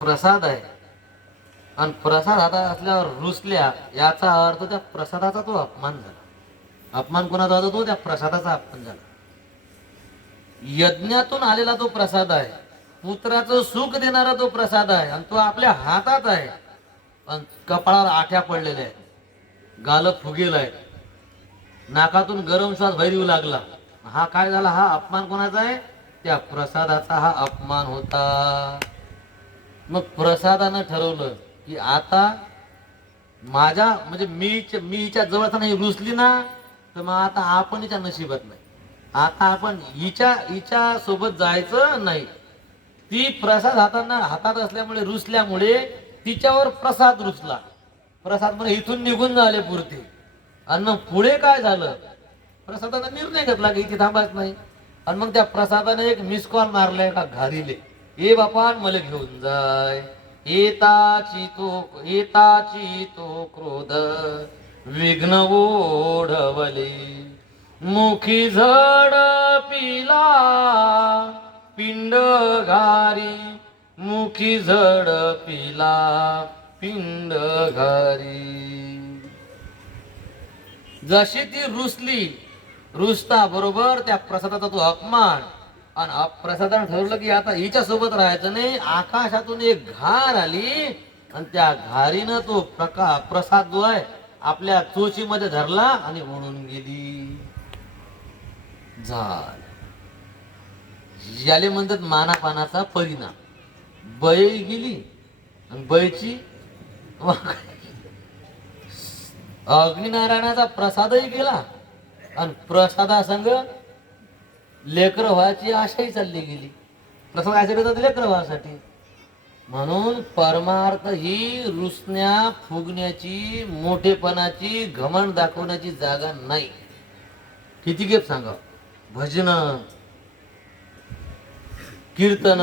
प्रसाद आहे आणि प्रसाद हातात असल्यावर रुसल्या याचा अर्थ त्या प्रसादाचा तो अपमान झाला. अपमान कोणाचा होता? तो त्या प्रसादाचा अपमान झाला. यज्ञातून आलेला तो प्रसाद आहे, पुत्राचं सुख देणारा तो प्रसाद आहे आणि तो आपल्या हातात आहे. पण कपाळावर आठ्या पडलेल्या आहेत, गाल फुगेल आहे, नाकातून गरम श्वास बाहेर येऊ लागला. हा काय झाला? हा अपमान कोणाचा आहे? त्या प्रसादाचा हा अपमान होता. मग प्रसादानं ठरवलं की आता माझ्या म्हणजे मी हिच्या जवळ नाही रुसली ना, तर मग आता आपण हिच्या नशिबात नाही. आता आपण हिच्या सोबत जायचं नाही. ती प्रसाद हातात असल्यामुळे रुसल्यामुळे तिच्यावर प्रसाद रुसला. प्रसाद म्हणजे इथून निघून झाले पुरते. आणि मग पुढे काय झालं? प्रसादाने निर्णय घेतला की इथे थांबायच नाही. आणि मग त्या प्रसादाने एक मिस कॉल मारलाय का घारीले, ए बापा मला घेऊन जाय. येताची तो क्रोध विघ्न ओढवले, मुखी झड पिला पिंड घारी, मुखी झड पिला पिंड घारी. जशी ती रुसता बरोबर त्या प्रसादाचा तो अपमान. आणि प्रसादाने ठरवलं की आता हिच्या सोबत राहायचं नाही. आकाशातून एक घार आली आणि त्या घारीनं तो प्रसाद जो आहे आपल्या चोचीमध्ये धरला आणि ओढून गेली. झाल याले म्हणतात मानापानाचा परिणाम. बळी गेली आणि बळीची अग्निनारायणाचा प्रसादही गेला आणि प्रसादासंग लेकर व्हायची आशाही चालली गेली. प्रसाद काय लेकर व्हायसाठी. म्हणून परमार्थ ही रुसण्या फुगण्याची, मोठेपणाची, घमंड दाखवण्याची जागा नाही. किती गेप सांगा, भजन, कीर्तन,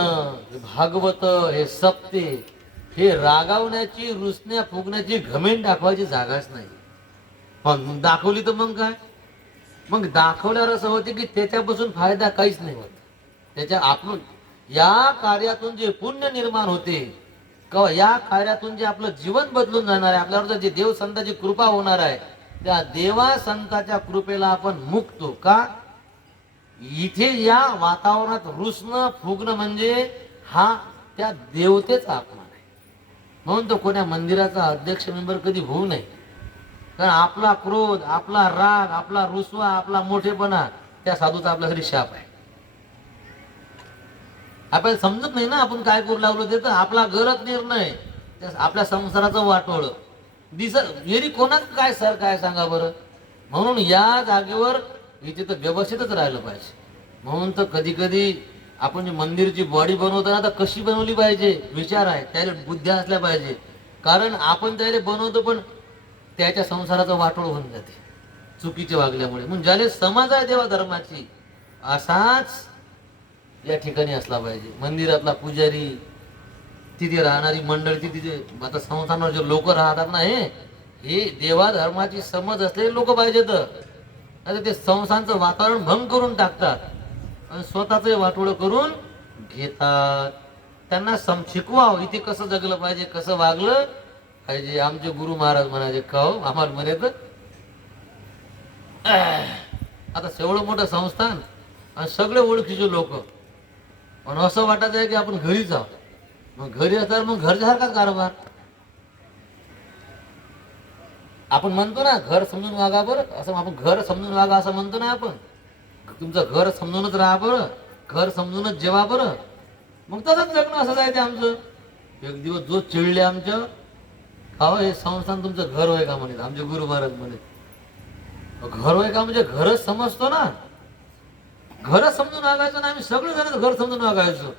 भागवत, हे सप्ते, हे रागावण्याची, रुसण्या फुगण्याची, घमेंड दाखवायची जागाच नाही. पण दाखवली तर मग काय? मग दाखवल्यावर असं होते की त्याच्यापासून फायदा काहीच नाही होत. त्याच्या आपण या कार्यातून जे पुण्य निर्माण होते किंवा या कार्यातून जे आपलं जीवन बदलून जाणार आहे, आपल्यावर जे देव संताची कृपा होणार आहे, त्या देवा संताच्या कृपेला आपण मुक्तो का? इथे या वातावरणात रुसणं फुगणं म्हणजे हा त्या देवतेचा अपमान आहे. म्हणून तो कोण्या मंदिराचा अध्यक्ष मेंबर कधी होऊ नये. कारण आपला क्रोध, आपला राग, आपला रुसवा, आपला मोठेपणा त्या साधूचा आपल्यासाठी शाप आहे. आपल्याला समजत नाही ना आपण काय करू लागलो. ते तर आपला गलत निर्णय, आपल्या संसाराचं वाटोळ येरी कोणाच काय सर काय सांगा बरं. म्हणून या जागेवर इथे तर व्यवस्थितच राहिलं पाहिजे. म्हणून तर कधी कधी आपण मंदिरची बॉडी बनवताना तर कशी बनवली पाहिजे विचार आहे. त्याला बुद्धी असल्या पाहिजे. कारण आपण त्याला बनवतो पण त्याच्या संसाराचं वाटोळ होऊन जाते चुकीचे वागल्यामुळे. म्हणून ज्याला समाज आहे देवा धर्माची असाच या ठिकाणी असला पाहिजे. मंदिरातला पुजारी, तिथे राहणारी मंडळी, तिथे आता संस्थांवर जे लोक राहतात ना, हे देवा धर्माची समज असलेले लोक पाहिजेत. आता ते संस्थांचं वातावरण भंग करून टाकतात आणि स्वतःच वाटोळ करून घेतात. त्यांना शिकवावं इथे कसं जगलं पाहिजे, कसं वागलं पाहिजे. आमचे गुरु महाराज म्हणायचे का हो आम्हाला म्हणत आता एवढं मोठं संस्थान आणि सगळे ओळखीचे लोक, पण असं वाटत आहे की आपण घरी जाऊ. मग घरी असल्यावर मग घरच्यासारखाच कारभार. आपण म्हणतो ना घर समजून वागा बरं, असं आपण घर समजून वागा असं म्हणतो ना आपण. तुमचं घर समजूनच राहा बरं, घर समजूनच जेवा बरं. मग तसंच जगणं असं जायचं आमचं. एक दिवस जो चिडले आमच्या, अहो हे संस्थान तुमचं घर होय का म्हणत आमचे गुरु महाराज म्हणे. घर होय का म्हणजे घरच समजतो ना, घरच समजून वागायचं ना. आम्ही सगळे जण घर समजून वागायचो.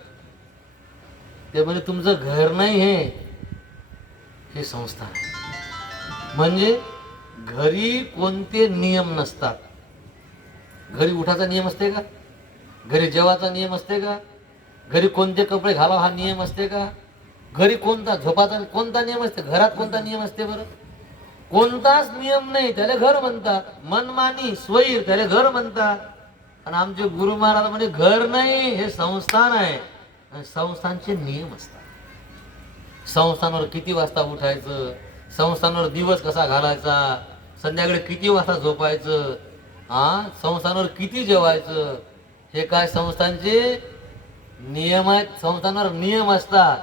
ते म्हणजे तुमचं घर नाही, हे संस्थान. म्हणजे घरी कोणते नियम नसतात. घरी उठाचा नियम असते का? घरी जेवाचा नियम असते का? घरी कोणते कपडे घालावा हा नियम असते का? घरी कोणता झोपाचा कोणता नियम असते? घरात कोणता नियम असते बरं? कोणताच नियम नाही. त्याला घर म्हणतात. मनमानी स्वैर त्याला घर म्हणतात. आणि आमचे गुरु महाराज म्हणजे घर नाही, हे संस्थान आहे आणि संस्थानचे नियम असतात. संस्थांवर किती वाजता उठायचं, संस्थांवर दिवस कसा घालायचा, संध्याकाळी किती वाजता झोपायचं, संस्थांवर किती जेवायचं, हे काय संस्थांचे नियम आहेत. संस्थांवर नियम असतात.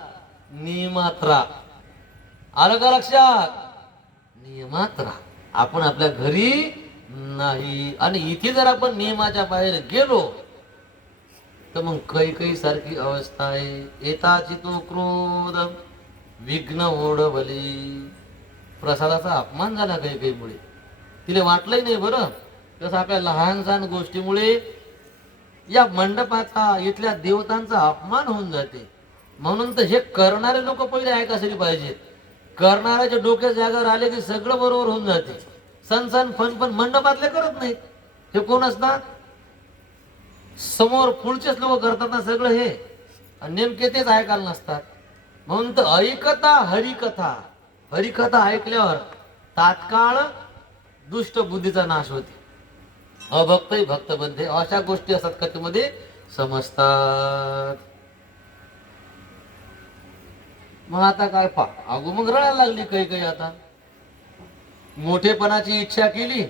नियमात राहा. आलं का लक्षात? नियमात राहा. आपण आपल्या घरी नाही. आणि इथे जर आपण नियमाच्या बाहेर गेलो तर मग काही सारखी अवस्था आहे. येताची तो क्रोध विघ्न ओढवली. प्रसादाचा अपमान झाला काही मुळे. तिला वाटलंही नाही बरं. तसं आपल्या लहान सहान गोष्टीमुळे या मंडपाचा, इथल्या देवतांचा अपमान होऊन जाते. म्हणून तर हे करणारे लोक पहिले ऐकायला पाहिजेत. करणाऱ्याच्या डोक्यात जागावर आले की सगळं बरोबर होऊन जाते. सण पण मंडपातले करत नाहीत. हे कोण असतात? समोर पुढचेच लोक करतात ना सगळं हे, आणि नेमके तेच ऐकायला नसतात. म्हणून तर ऐकता हरिकथा. हरिकथा ऐकल्यावर तात्काळ दुष्ट बुद्धीचा नाश होते. अभक्त भक्त बनते. अशा गोष्टी असतात कथेमध्ये समजतात. मग आता काय अगो मग रडायला लागली काही आता. मोठेपणाची इच्छा केली,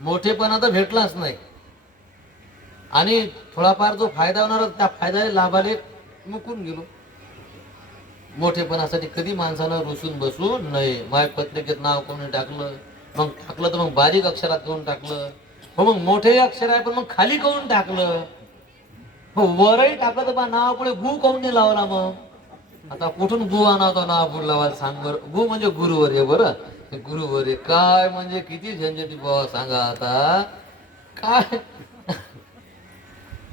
मोठेपणा तर भेटलाच नाही. आणि थोडाफार जो फायदा होणार त्या फायद्याने लाभाले मुकून गेलो. मोठेपणासाठी कधी माणसानं रुसून बसू नये. माय पत्रिकेत नाव कोणी टाकलं, मग टाकलं तर मग बारीक अक्षरात करून टाकलं. हो मग मोठे अक्षर आहे पण मग खाली करून टाकलं. हो वरही टाकलं तर बा नाव पुढे गु काऊन नाही लावला. मग आता कुठून गु आणावता नाव पुढे लावायला सांग बरं. गु म्हणजे गुरुवर आहे. बरं गुरुवर आहे काय म्हणजे किती झंझटी बाबा सांगा आता काय.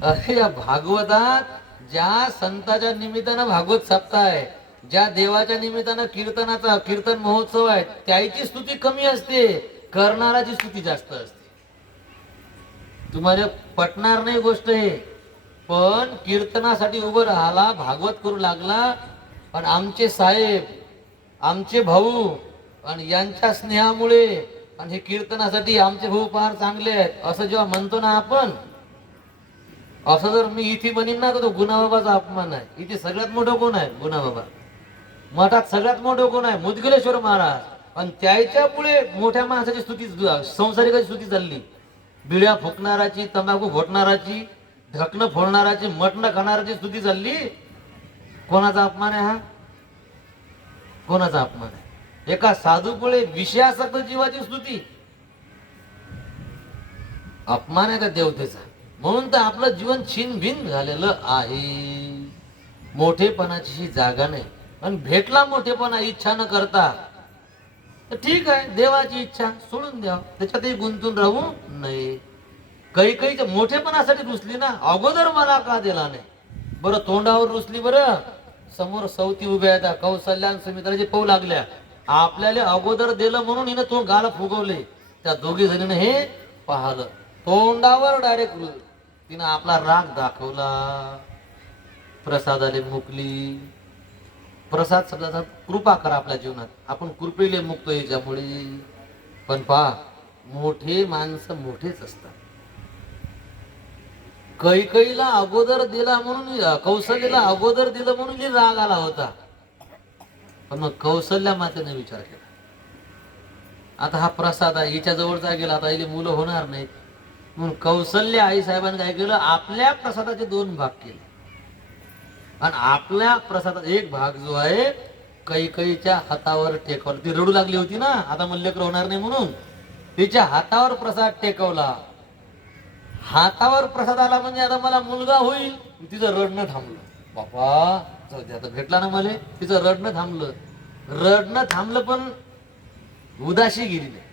अरे या भागवतात ज्या संताच्या निमित्तानं भागवत सप्ताह आहे, ज्या देवाच्या निमित्तानं कीर्तन महोत्सव आहे, त्याची स्तुती कमी असते, करणाराची स्तुती जास्त असते. तुम्हाला पटणार नाही गोष्ट हे, पण कीर्तनासाठी उभं राहिला, भागवत करू लागला, पण आमचे साहेब, आमचे भाऊ आणि यांच्या स्नेहामुळे आणि हे कीर्तनासाठी आमचे भाऊ फार चांगले आहेत असं जेव्हा म्हणतो ना आपण, असं जर मी इथे म्हणीन ना तर तो गुणाबाबाचा अपमान आहे. इथे सगळ्यात मोठं कोण आहे? गुणाबाबा. मठात सगळ्यात मोठं कोण आहे? मुदगलेश्वर महाराज. आणि त्याच्यामुळे मोठ्या माणसाची स्तुती, संसारिकाची स्तुती चालली. बिड्या फुकणाराची, तंबाखू घोटणाराची, ढकणं फोडणाराची, मटणं खाणाराची स्तुती चालली. कोणाचा अपमान आहे हा? कोणाचा अपमान आहे? एका साधूपुळे विषयासक्त जीवाची स्तुती. अपमान आहे का देवतेचा? म्हणून तर आपलं जीवन छिनभिन झालेलं आहे. मोठेपणाची ही जागा नाही. आणि भेटला मोठेपणा इच्छा न करता तर ठीक आहे, देवाची इच्छा सोडून द्या, त्याच्यातही गुंतून राहू नये. काही मोठेपणासाठी रुसली ना, अगोदर मला का दिला नाही? बरं तोंडावर रुसली, बरं समोर सवती उभ्या आहेत, कौशल्या सुमित्राचे पाऊ लागल्या, आपल्याला अगोदर दिलं म्हणून हिनं तो गाल फुगवले. त्या दोघी जणीनं हे पाहिलं, तोंडावर डायरेक्ट तिनं आपला राग दाखवला. प्रसादाले मुकली. प्रसाद शब्दाचा कृपा करा आपल्या जीवनात. आपण कृपेले मुक्तो याच्यामुळे. पण पहा, मोठे माणसं मोठेच असतात. कैकेयीला अगोदर दिला म्हणून, कौशल्याला अगोदर दिलं म्हणून राग आला होता. पण मग कौशल्या मातेने विचार केला, आता हा प्रसाद आहे, हिच्या जवळचा गेला, आता हिला मुलं होणार नाहीत. म्हणून कौशल्य आई साहेबांनी काय केलं, आपल्या प्रसादाचे 2 भाग केले. आणि आपल्या प्रसादात एक भाग जो आहे कैकेयीच्या हातावर टेकवला. ती रडू लागली होती ना, आता मल्लेकर होणार नाही म्हणून, तिच्या हातावर प्रसाद टेकवला. हातावर प्रसाद आला म्हणजे आता मला मुलगा होईल. तिचं रडणं थांबलं. बापा आता भेटला ना मला. तिचं रडणं थांबलं पण उदासी गेली नाही.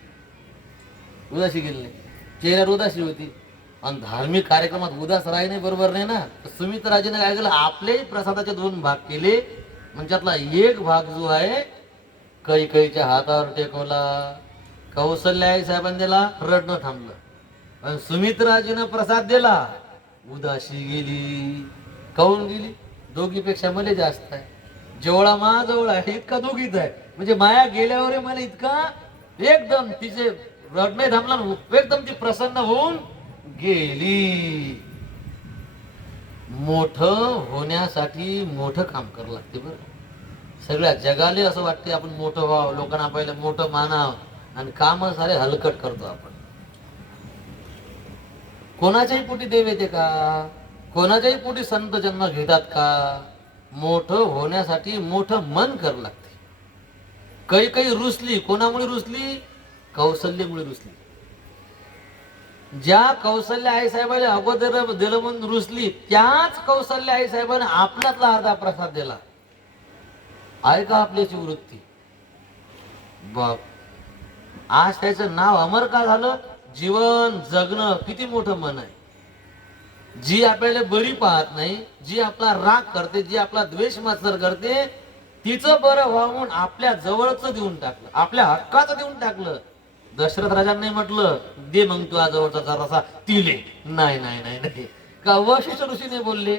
चेहऱ्यावर उदासी होती. आणि धार्मिक कार्यक्रमात उदास राहणे बरोबर नाही ना. सुमित्राजीने काय केलं, आपले प्रसादाचे 2 भाग केले. म्हणजे त्यातला एक भाग जो आहे कैकेयीच्या हातावर टेकवला. कौशल्या आई साहेबांनी दिला, रडणं थांबलं. आणि सुमित्राजीनं प्रसाद दिला, उदासी गेली. काऊन गेली? दोघीपेक्षा मला जास्त आहे. जेवढा जवळ आहे इतका दोघीच आहे. म्हणजे माया गेल्यावर मला इतका एकदम तिचे रडणे थांबला, एकदम ती प्रसन्न होऊन गेली. मोठं होण्यासाठी मोठं काम करावं लागते बरं. सगळ्या जगाले असं वाटते आपण मोठं व्हावं, लोकांना पहिलं मोठं मानावं आणि काम सारे हलकट करतो आपण. कोणाच्याही पोटी देव येते का? कोणाच्याही पोटी संत जन्म घेतात का? मोठं होण्यासाठी मोठं मन करावं लागते. काही काही रुसली, कोणामुळे रुसली? कौशल्यामुळे रुसली. ज्या कौशल्य आई साहेबांनी अगोदर दिलं म्हणून रुसली, त्याच कौशल्य आई साहेबांनी आपल्यातला अर्धा प्रसाद दिला. आहे का आपल्याची वृत्ती? बाप, आज त्याचं नाव अमर का झालं? जीवन जगणं किती मोठं मन आहे. जी आपल्याला बरी पाहत नाही, जी आपला राग करते, जी आपला द्वेष मात्सर करते, तिचं बरं व्हावं म्हणून आपल्या जवळच देऊन टाकलं, आपल्या हक्काचं देऊन टाकलं. दशरथ राजांनी म्हटलं दे मग तुझ्या जवळचा रसा तिले. नाही नाही नाही नाही, का वशिष्ठ ऋषीने बोलले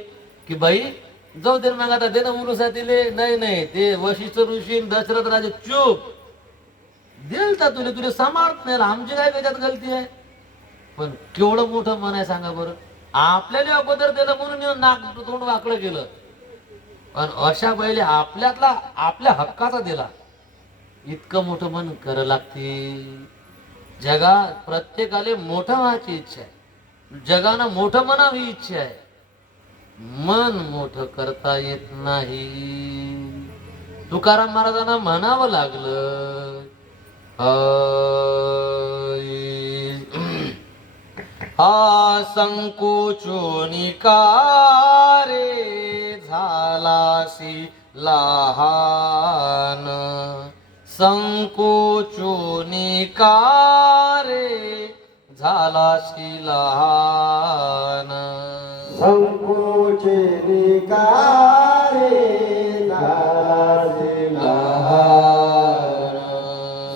की बाई जाऊ दे मग आता दे ना उरुसा तिले. नाही नाही, ते वशिष्ठ ऋषी दशरथ राजा चूप देल तर तुले, तुले सांभाळत नाही, आमची काय त्याच्यात गलती आहे? पण केवढं मोठं मन आहे सांगा बरं. आपल्याला अगोदर दिलं म्हणून नाक तोंड वाकडं केलं, पण अशा पहिले आपल्यातला आपल्या हक्काचा दिला. इतकं मोठं मन करावं लागते. जगात प्रत्येकाले मोठं व्हायची इच्छा आहे, जगानं मोठं म्हणावी इच्छा आहे. मन मोठं करता येत नाही. तुकाराम महाराजांना म्हणावं लागलं, हा संकोचोनी का रे झालासी लहान. संकोचोनी का रे झालासी लहान. संकोचोनी का रे झालासी लहान.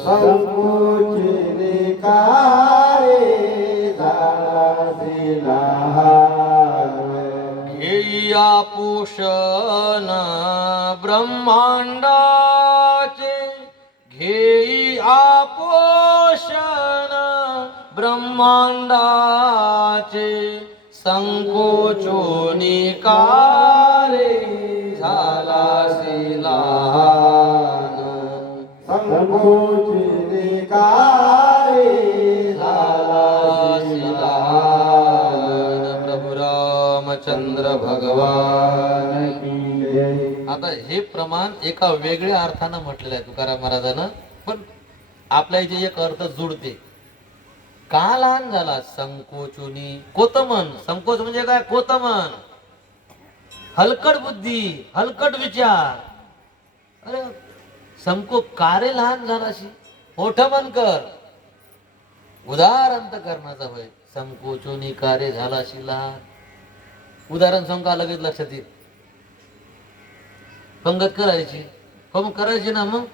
संकोचोनी का रे झालासी लहान. घेईया पोषण ब्रह्मांडाचे, घेईया पोषण ब्रह्मांडाचे. संकोचोनी का रे झालासी लहान. संकोचोनी का रे झालासी लहान. प्रभु रामचंद्र भगवान की जय. आता हे प्रमाण एका वेगळ्या अर्थानं म्हटलेलं आहे तुकाराम महाराजानं, पण आपल्या इथे एक अर्थ जुळते. का लहान झाला? संकोचोनी, कोतमन. संकोच म्हणजे काय? कोतमन, हलकट बुद्धी, हलकट विचार. अरे संकोच का रे लहान झालाशी? मोठं मन कर, उदार अंतकरणाचा होय. संकोचोनी का रे झालाशी लहान. उदाहरण सांग का लगेच लक्षात येईल. पंगत करायची, मग करायची ना. मग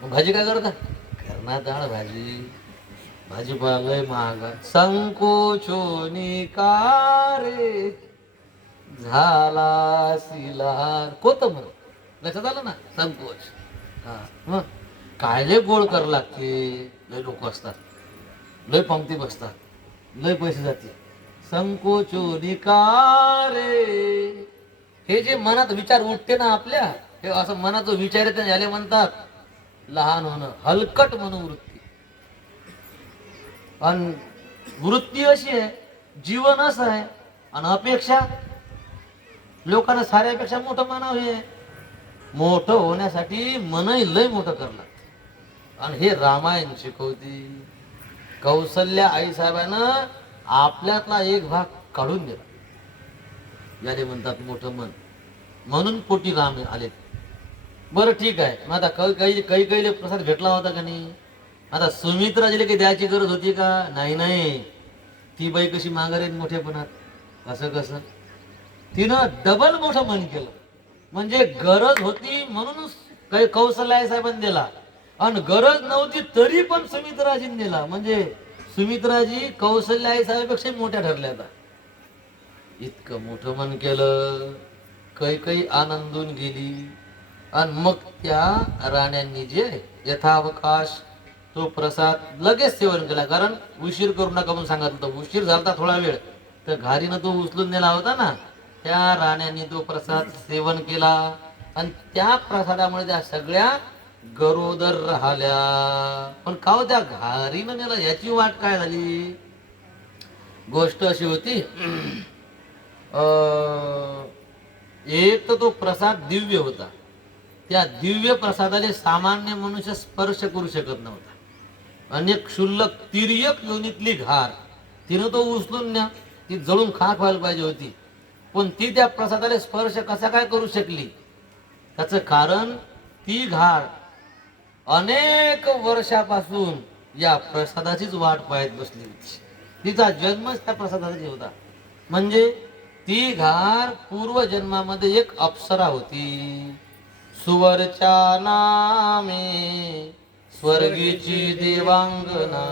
भाजी काय करता? करणार डाळ भाजी, भाजीपाला लय महाग. संकोचोनी का रे झालासी लहान. कोतमन, लक्षात आलं ना? संकोच. हा, मग काय लय गोळ करावं लागते. लय लोक असतात, लय पंक्ती बसतात, लय पैसे जाते. संकोचोनी का रे. हे जे मनात विचार उठते ना आपल्या, हे असं मनाचं विचार येते, याले म्हणतात लहान होणं, हलकट मनोवृत्ती. आणि वृत्ती अशी आहे, जीवन असं आहे, आणि अपेक्षा लोकांना साऱ्यापेक्षा मोठं मानावं. हे मोठं होण्यासाठी मनही लय मोठं करावं लागतं. आणि हे रामायण शिकवते. कौशल्या आई साहेबांना आपल्यातला एक भाग काढून दिला, याले म्हणतात मोठं मन. म्हणून पोटी राम आले. बरं ठीक आहे, मग आता काही काही काही प्रसाद भेटला होता का नाही? आता सुमित्राजीला काही द्यायची गरज होती का? नाही नाही, ती बाई कशी माघारेन मोठेपणात. असं कसं? तिनं डबल मोठं मन केलं. म्हणजे गरज होती म्हणून काही कौशल्या साहेबांनी दिला, आणि गरज नव्हती तरी पण सुमित्राजीने दिला. म्हणजे सुमित्राजी कौशल्या साहेबांपेक्षा मोठ्या ठरल्या. आता इतकं मोठं मन केलं, काही आनंदून गेली. आणि मग त्या राण्यांनी जे यथावकाश तो प्रसाद लगेच सेवन केला. कारण उशीर करू नका म्हणून सांगितलं होतं. उशीर झाला थोडा वेळ, तर घारीनं तो उचलून नेला होता ना. त्या राण्यांनी तो प्रसाद सेवन केला. आणि त्या प्रसादामुळे त्या सगळ्या गरोदर राहिल्या. पण का हो त्या घारीनं नेला याची वाट काय झाली? गोष्ट अशी होती, एक तर तो प्रसाद दिव्य होता. त्या दिव्य प्रसादाने सामान्य मनुष्य स्पर्श करू शकत नव्हता. अनेक क्षुल्लक तिर्यक योनीतली घार तिनं तो उचलून न्या, ती जळून खाक व्हायला पाहिजे होती. पण ती त्या प्रसादाला स्पर्श कसा काय करू शकली? त्याचं कारण ती घार अनेक वर्षापासून या प्रसादाचीच वाट पाहत बसली होती. तिचा जन्मच त्या प्रसादाचा होता. म्हणजे ती घार पूर्वजन्मामध्ये एक अप्सरा होती. सुवरच्या नामे स्वर्गीची देवांगना,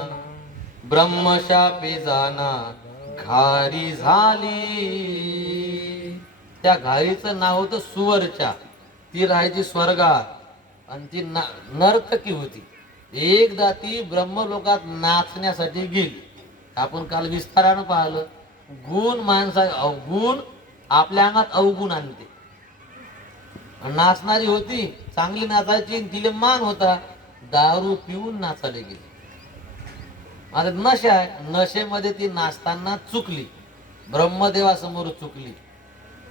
ब्रह्मशापी जाना घारी झाली. त्या घारीचं नाव होतं सुवरच्या. ती राहायची स्वर्गात आणि ती नर्तकी होती. एकदा ती ब्रह्मलोकात नाचण्यासाठी गेली. आपण काल विस्तारानं पाहिलं, गुण गुण आपल्या अंगात अवगुण आणते. नाचणारी होती, चांगली नाचायची, तिला मान होता, दारू पिऊन नाचायला गेली. आता नशा आहे, नशेमध्ये ती नाचताना चुकली, ब्रह्मदेवासमोर चुकली.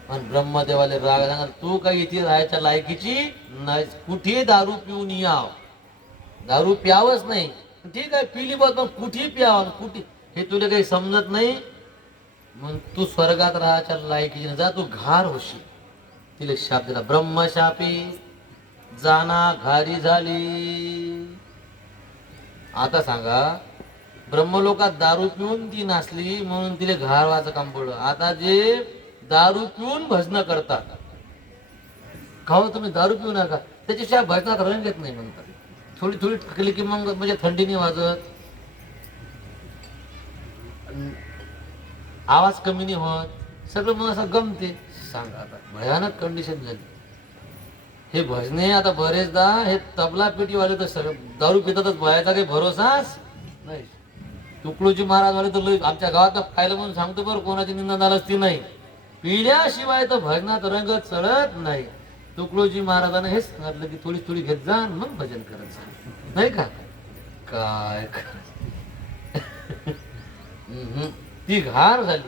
पण ब्रह्मदेवाला राग सांगा, तू काही इथे राहायच्या लायकीची नाही, कुठे दारू पिऊन याव. दारू प्यावच नाही, ठीक आहे पिली बघ, पण कुठे प्याव, कुठे हे तुला काही समजत नाही. मग तू स्वर्गात राहायच्या लायकीची नाही, जा तू घार होशी. तिला शाप दिला, ब्रह्मशापी जाना घारी झाली. आता सांगा, ब्रह्मलोकात दारू पिऊन ती नाचली म्हणून तिला घार व्हायचं काम पडलं. आता जे दारू पिऊन भजन करतात, खाऊ तुम्ही दारू पिऊ नका, त्याच्याशिवाय भजनात रंग येत नाही म्हणतात. थोडी थोडी टाकली की मग म्हणजे थंडीने वाजत, आवाज कमी नाही होत, सगळं मग असं गमते. सांगा आता भयानक कंडिशन झाली. हे भजने आता बरेचदा हे तबला पेटीवाले तर सगळं दारू पितातच, भयाचा काही भरोसाच नाही. तुकडोजी महाराज वाले तर लई आमच्या गावात खायला म्हणून सांगतो बरं, कोणाची निंदा झालंच ती नाही, पिल्याशिवाय तर भजनात रंग चढत नाही. तुकडोजी महाराजांना हेच सांगितलं की थोडी थोडी घेत जा मग भजन करत जा, नाही का? काय ती घार झाली.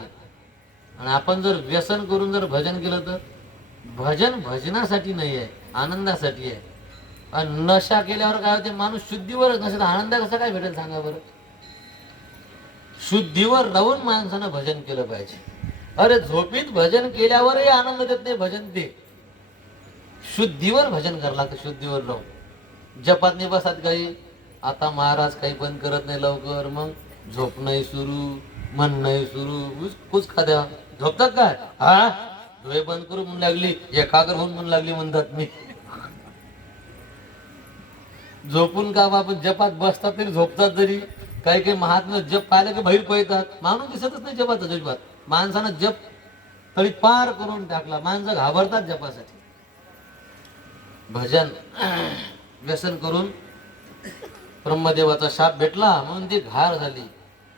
आणि आपण जर व्यसन करून जर भजन केलं तर भजन भजनासाठी नाही आहे, आनंदासाठी आहे. आणि नशा केल्यावर काय होते, माणूस शुद्धीवरच नसेल, आनंद कसा काय भेटेल सांगा बरं? शुद्धीवर राहून माणसानं भजन केलं पाहिजे. अरे झोपीत भजन केल्यावरही आनंद देत नाही भजन, ते शुद्धीवर भजन करावं लागतं, शुद्धीवर राहून. जपात नाही बसत काही, आता महाराज काही पण करत नाही लवकर, मग झोप नाही सुरू, मन नाही सुरू, कुच खाद्या झोपतात काय, हा डोळे बंद करून म्हणून लागली, एकाग्र होऊन म्हणून लागली म्हणतात. मी झोपून का आपण जपात बसतात तरी झोपतात. जरी काही काही महात्मा जप पाहिलं की बाहेर पळतात, माणूस दिसतच नाही जपात. अजिबात माणसानं जप तरी पार करून टाकला, माणसं घाबरतात जपासाठी. भजन व्यसन करून ब्रह्मदेवाचा शाप भेटला म्हणून ती घार झाली.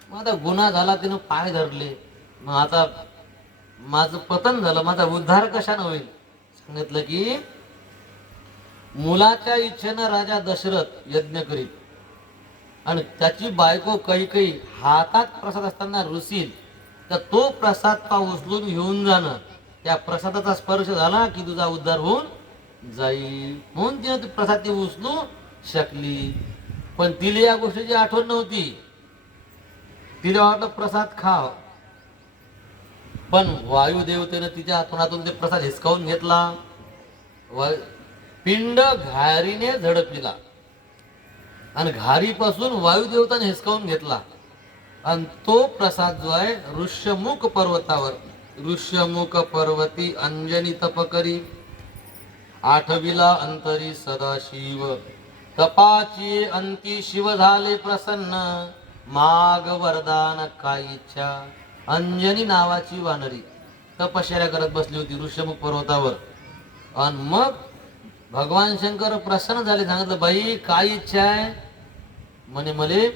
मग आता गुन्हा झाला, तिनं पाय धरले, मग आता माझं पतन झालं, माझा उद्धार कशानं होईल? सांगितलं की मुलाच्या इच्छेनं राजा दशरथ यज्ञ करीत आणि त्याची बायको कैकेयी हातात प्रसाद असताना रुसील, तर तो प्रसाद का उचलून घेऊन जाणं, त्या प्रसादाचा स्पर्श झाला की तुझा उद्धार होऊन जाईल. म्हणून तिने प्रसाद ती उचलू शकली. पण तिला या गोष्टीची आठवण नव्हती. तिला वाटलं प्रसाद खाव, पण वायुदेवतेनं तिच्या हातून ते प्रसाद हिसकावून घेतला. पिंड घारीने झडपला आणि घारीपासून वायुदेवताने हिसकावून घेतला. आणि तो प्रसाद जो आहे ऋष्यमुख पर्वतावर, ऋष्यमुख पर्वती अंजनी तप करी, आठविला अंतरी सदाशिव, तपाची अंती शिव झाले प्रसन्न, माग वरदान काय इच्छा. अंजनी नावाची वानरी तपश्चर्या करत बसली होती ऋष्यमुख पर्वतावर. आणि मग भगवान शंकर प्रसन्न झाले, सांगितलं बाई काय इच्छा आहे? म्हणे मले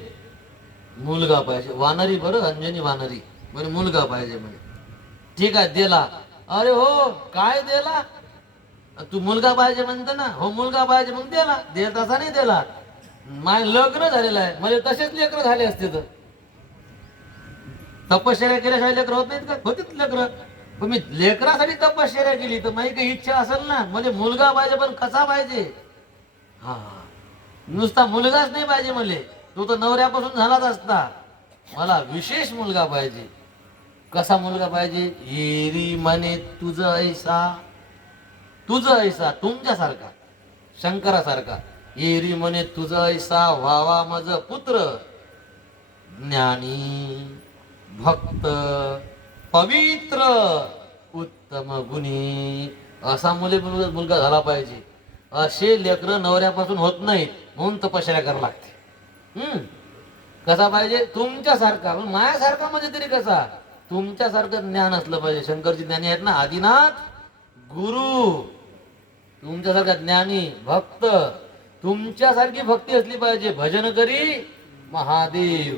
मुलगा पाहिजे. वानरी बरं, अंजनी वानरी म्हणे मुलगा पाहिजे म्हणे. ठीक आहे दिला. अरे हो काय दिला? तू मुलगा पाहिजे म्हणते ना, हो मुलगा पाहिजे, मग दिला, दे तसा नाही दिला. माय लग्न झालेलं आहे, म्हणजे तसेच लेकर झाले असते तर. तपश्चर्या केल्याशिवाय लेकर होत नाहीत का? होतीच लेकर. पण मी लेकरासाठी तपश्चर्या केली तर माझी काही इच्छा असेल ना, म्हणजे मुलगा पाहिजे, पण कसा पाहिजे? हा, नुसता मुलगाच नाही पाहिजे मले, तो तर नवऱ्यापासून झालाच असता. मला विशेष मुलगा पाहिजे. कसा मुलगा पाहिजे? येरी म्हणे तुझं ऐसा, तुझं ऐसा, तुमच्यासारखा, शंकरासारखा. येरी म्हणे तुझं ऐसा व्हावा मज पुत्र, ज्ञानी, भक्त, पवित्र, उत्तम गुणी, असा मुलगा झाला पाहिजे. असे लेकरं नवऱ्यापासून होत नाहीत, म्हणून तपश्चर्या करायला लागते. कसा पाहिजे? तुमच्यासारखा. मायासारखा म्हणजे तरी कसा? तुमच्यासारखं ज्ञान असलं पाहिजे. शंकरजी ज्ञानी आहेत ना, आदिनाथ गुरु. तुमच्यासारखा ज्ञानी भक्त, तुमच्यासारखी भक्ती असली पाहिजे. भजन करी महादेव.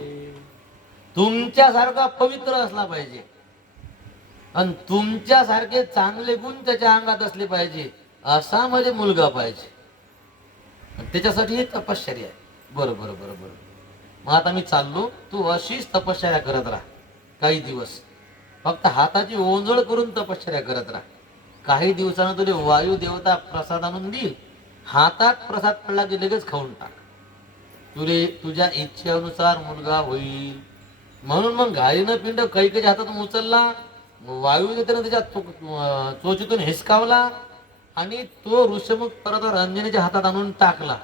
तुमच्यासारखा पवित्र असला पाहिजे आणि तुमच्यासारखे चांगले गुण त्याच्या अंगात असले पाहिजे. असा म्हणजे मुलगा पाहिजे. त्याच्यासाठी ही तपश्चर्या आहे. बरोबर बरोबर. मग आता मी चाललो, तू अशीच तपश्चर्या करत राहा काही दिवस. फक्त हाताची ओंजळ करून तपश्चर्या करत राहा. काही दिवसानं तुझे वायू देवता प्रसाद आणून देईल. हातात प्रसाद पडला की लगेच खाऊन टाक. तुले तुझ्या इच्छेनुसार मुलगा होईल. म्हणून मग घाईनं पिंड कैकेच्या हातातून उचलला, वायू देताना त्याच्या चोचीतून हिसकावला आणि तो ऋषमुख परत अंजनीच्या हातात आणून टाकला.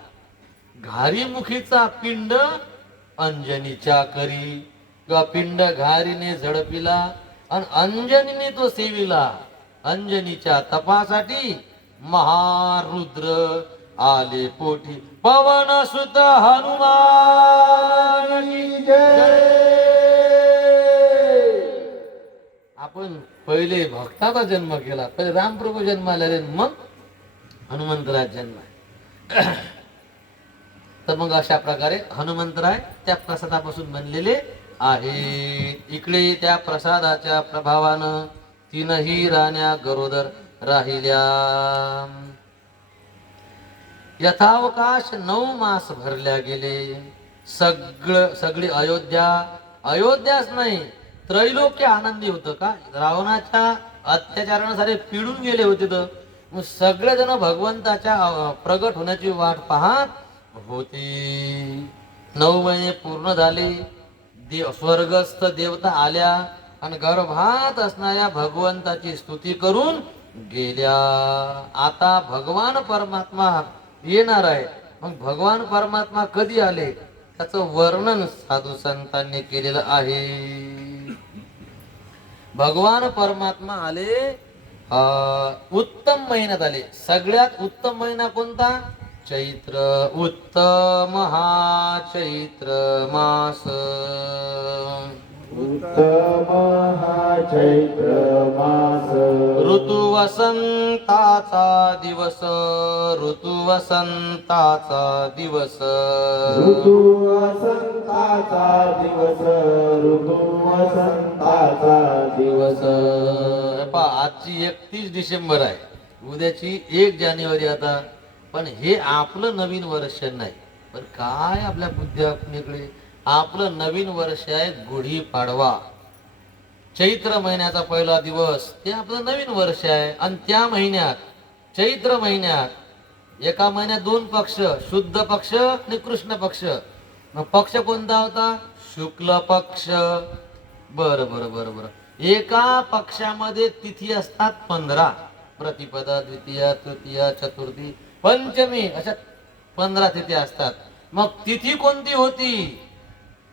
घारीमुखीचा पिंड अंजनीच्या करी, किंवा पिंड घारीने झडपिला आणि अंजनीने तो सेविला. अंजनीच्या तपासाठी महारुद्र आले पोटी. पवन सुत हनुमान जय. आपण पहिले भक्ताचा जन्म केला, पहिले रामप्रभू जन्माला आले, मग हनुमंतराय जन्म. तर मग अशा प्रकारे हनुमंतराय त्या प्रसादापासून बनलेले आहे. इकडे त्या प्रसादाच्या प्रभावानं तीनही राण्या गरोदर राहिल्या. यथावकाश 9 मास भरल्या गेले. सगळी अयोध्याच नाही, त्रैलोक्य आनंदी होतं. का? रावणाच्या अत्याचाराने सारे पिडून गेले होते. तर मग सगळेजण भगवंताच्या प्रगट होण्याची वाट पाहत होते. 9 महिने पूर्ण झाले. स्वर्गस्थ देवता आल्या आणि गर्भात असणाऱ्या भगवंताची स्तुती करून गेल्या. आता भगवान परमात्मा येणार आहे. मग भगवान परमात्मा कधी आले त्याचं वर्णन साधू संतांनी केलेलं आहे. भगवान परमात्मा आले उत्तम महिन्यात आले. सगळ्यात उत्तम महिना कोणता? चैत्र. उत्तम हा चैत्र मास. उत्तम हा चैत्र मास. ऋतु वसंताचा दिवस. ऋतु वसंताचा दिवस. ऋतु वसंताचा दिवस. ऋतु वसंताचा दिवस. आजची 31 डिसेंबर आहे, उद्याची 1 जानेवारी. आता पण हे आपलं नवीन वर्ष नाही, पण काय आपल्या बुद्ध्याकडे आपलं नवीन वर्ष आहे गुढी पाडवा. चैत्र महिन्याचा पहिला दिवस ते आपलं नवीन वर्ष आहे. आणि त्या महिन्यात, चैत्र महिन्यात, एका महिन्यात 2 पक्ष, शुद्ध पक्ष आणि कृष्ण पक्ष. मग पक्ष कोणता होता? शुक्ल पक्ष. बरं बरं बरं बरं. एका पक्षामध्ये तिथी असतात 15. प्रतिपदा, द्वितीया, तृतीया, चतुर्थी, पंचमी, अशा 15 तिथी असतात. मग तिथी कोणती होती?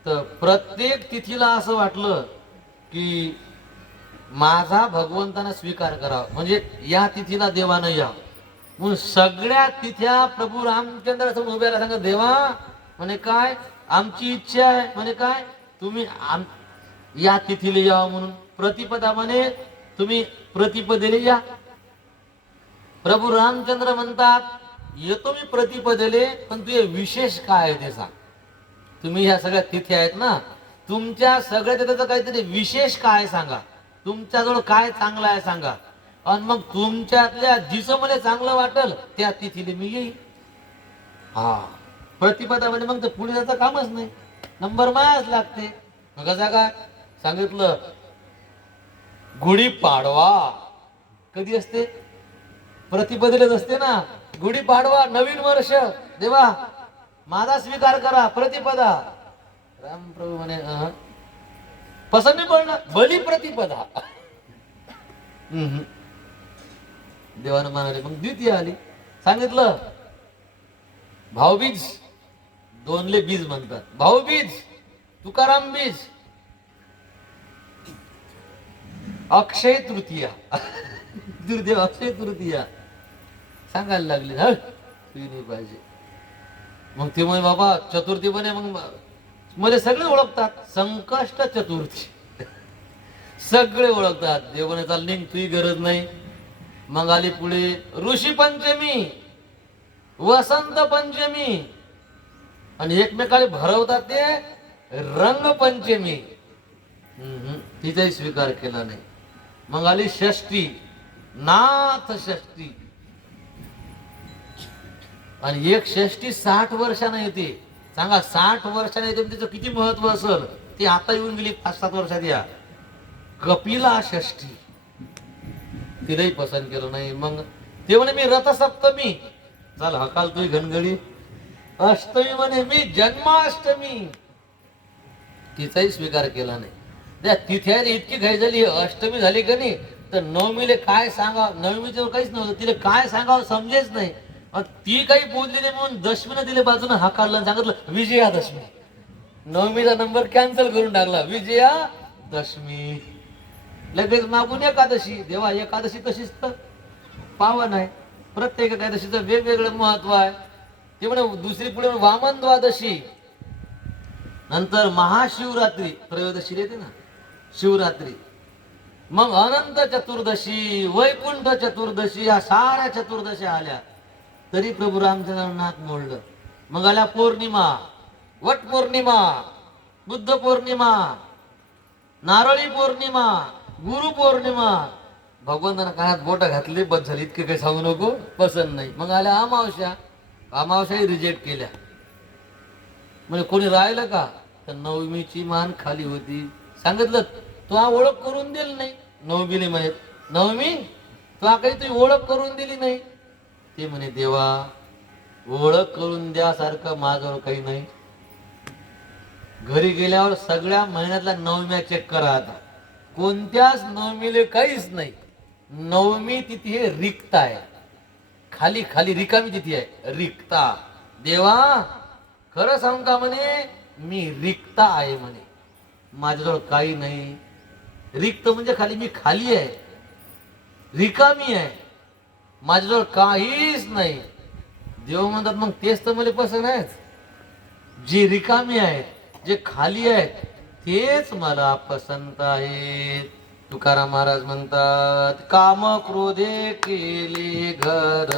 तर प्रत्येक तिथीला असं वाटलं की माझा भगवंतानं स्वीकार करावा, म्हणजे या तिथीला देवानं या. म्हणून सगळ्या तिथ्या प्रभू रामचंद्र समोर उभ्याला सांगा, देवा म्हणे काय आमची इच्छा आहे, म्हणे काय तुम्ही या तिथीला या. म्हणून प्रतिपदा म्हणे तुम्ही प्रतिपदेले या. प्रभू रामचंद्र म्हणतात येतो मी प्रतिपदेले, पण तुझे विशेष काय आहे ते सांग. तुम्ही ह्या सगळ्या तिथी आहेत ना, तुमच्या सगळ्या तिथीचं काहीतरी विशेष काय सांगा. तुमच्याजवळ काय चांगलं आहे सांगा. आणि मग तुमच्यातल्या जिचं मला चांगलं वाटल त्या तिथीला मी येईन. हा प्रतिपदामध्ये मग तर पुढे जायचं कामच नाही, नंबर मायाच लागते. मग कसा काय सांगितलं, गुढीपाडवा कधी असते, प्रतिपदेलाच असते ना. गुढीपाडवा नवीन वर्ष, देवा माझा स्वीकार करा प्रतिपदा. रामप्रभू म्हणे पसंत नाही पडणार, बली प्रतिपदा. देवानं म्हणाले. मग द्वितीय आली, सांगितलं भाऊबीज, दोनले बीज म्हणतात, भाऊबीज तुकाराम बीज, अक्षय तृतीया. दुर्देव अक्षय तृतीया सांगायला लागले, ह नाही पाहिजे. मग ते म्हणे बाबा चतुर्थी म्हणे, मग मध्ये सगळे ओळखतात, संकष्ट चतुर्थी सगळे ओळखतात. देव म्हणे चाल निघ, तुझी गरज नाही. मग आली पुढे ऋषी पंचमी, वसंत पंचमी, आणि एकमेकाला भरवतात ते रंगपंचमी. तिचाही स्वीकार केला नाही. मग आली षष्टी, नाथ षष्टी, आणि एक षष्टी 60 वर्षांना येते. सांगा 60 वर्षांना येते, तिचं किती महत्व असेल. ती आता येऊन गेली 5-7 वर्षात. या कपिला षष्टी, तिलाही पसंत केलं नाही. मग ते म्हणे मी रथसप्तमी, चाल हकाल तुझी घनगडी. अष्टमी म्हणे मी जन्माष्टमी, तिचाही स्वीकार केला नाही. त्या तिथे इतकी घाई झाली, अष्टमी झाली का नाही, तर नवमीले काय सांगा, नवमीचं काहीच नव्हतं, तिला काय सांगावं समजेच नाही. ती काही बोलली नाही म्हणून दशमीनं तिला बाजूने हाकाळलं आणि सांगितलं विजयादशमी. नवमीचा नंबर कॅन्सल करून टाकला, विजयादशमी. लगेच मागून एकादशी. देवा एकादशी तशीच तर पावन आहे, प्रत्येक एकादशीचं वेगवेगळं महत्व आहे. ते म्हणे दुसरी पुढे वामन द्वादशी, नंतर महाशिवरात्री, त्रयोदशी येते ना शिवरात्री, मग अनंत चतुर्दशी, वैकुंठ चतुर्दशी, या साऱ्या चतुर्दशी आल्या तरी प्रभू रामचंद्र नाक मोडलं. मग आल्या पौर्णिमा, वट पौर्णिमा, बुद्ध पौर्णिमा, नारळी पौर्णिमा, गुरु पौर्णिमा. भगवंतानं कानात बोट घातली, बस झाली, इतके काही सांगू नको, पसंत नाही. मग आल्या अमावस्या, अमावस्याही रिजेक्ट केल्या. म्हणजे कोणी राहिलं का, तर नवमीची मान खाली होती. सांगितलं तो ओळख करून दिली नाही, नवमीने म्हणे नवमी तो काही तुझी ओळख करून दिली नाही. ते म्हणे देवा ओळख करून द्यासारखं माझ्यावर काही नाही. घरी गेल्यावर सगळ्या महिन्यातल्या नवम्या चेक करा, आता कोणत्याच नवमीले काहीच नाही. नवमी तिथी हे रिक्त आहे, खाली खाली रिकामी तिथी आहे, रिक्ता. देवा खरं सांगू का म्हणे, मी रिक्त आहे म्हणे, माझ्याजवळ काही नाही. रिक्त म्हणजे खाली, मी खाली आहे, रिकामी आहे, माझ्याजवळ काहीच नाही. देव म्हणतात मग तेच तर मला पसंत आहेत, जे रिकामी आहेत, जे खाली आहेत तेच मला पसंत आहेत. तुकाराम महाराज म्हणतात, काम क्रोधे केले घर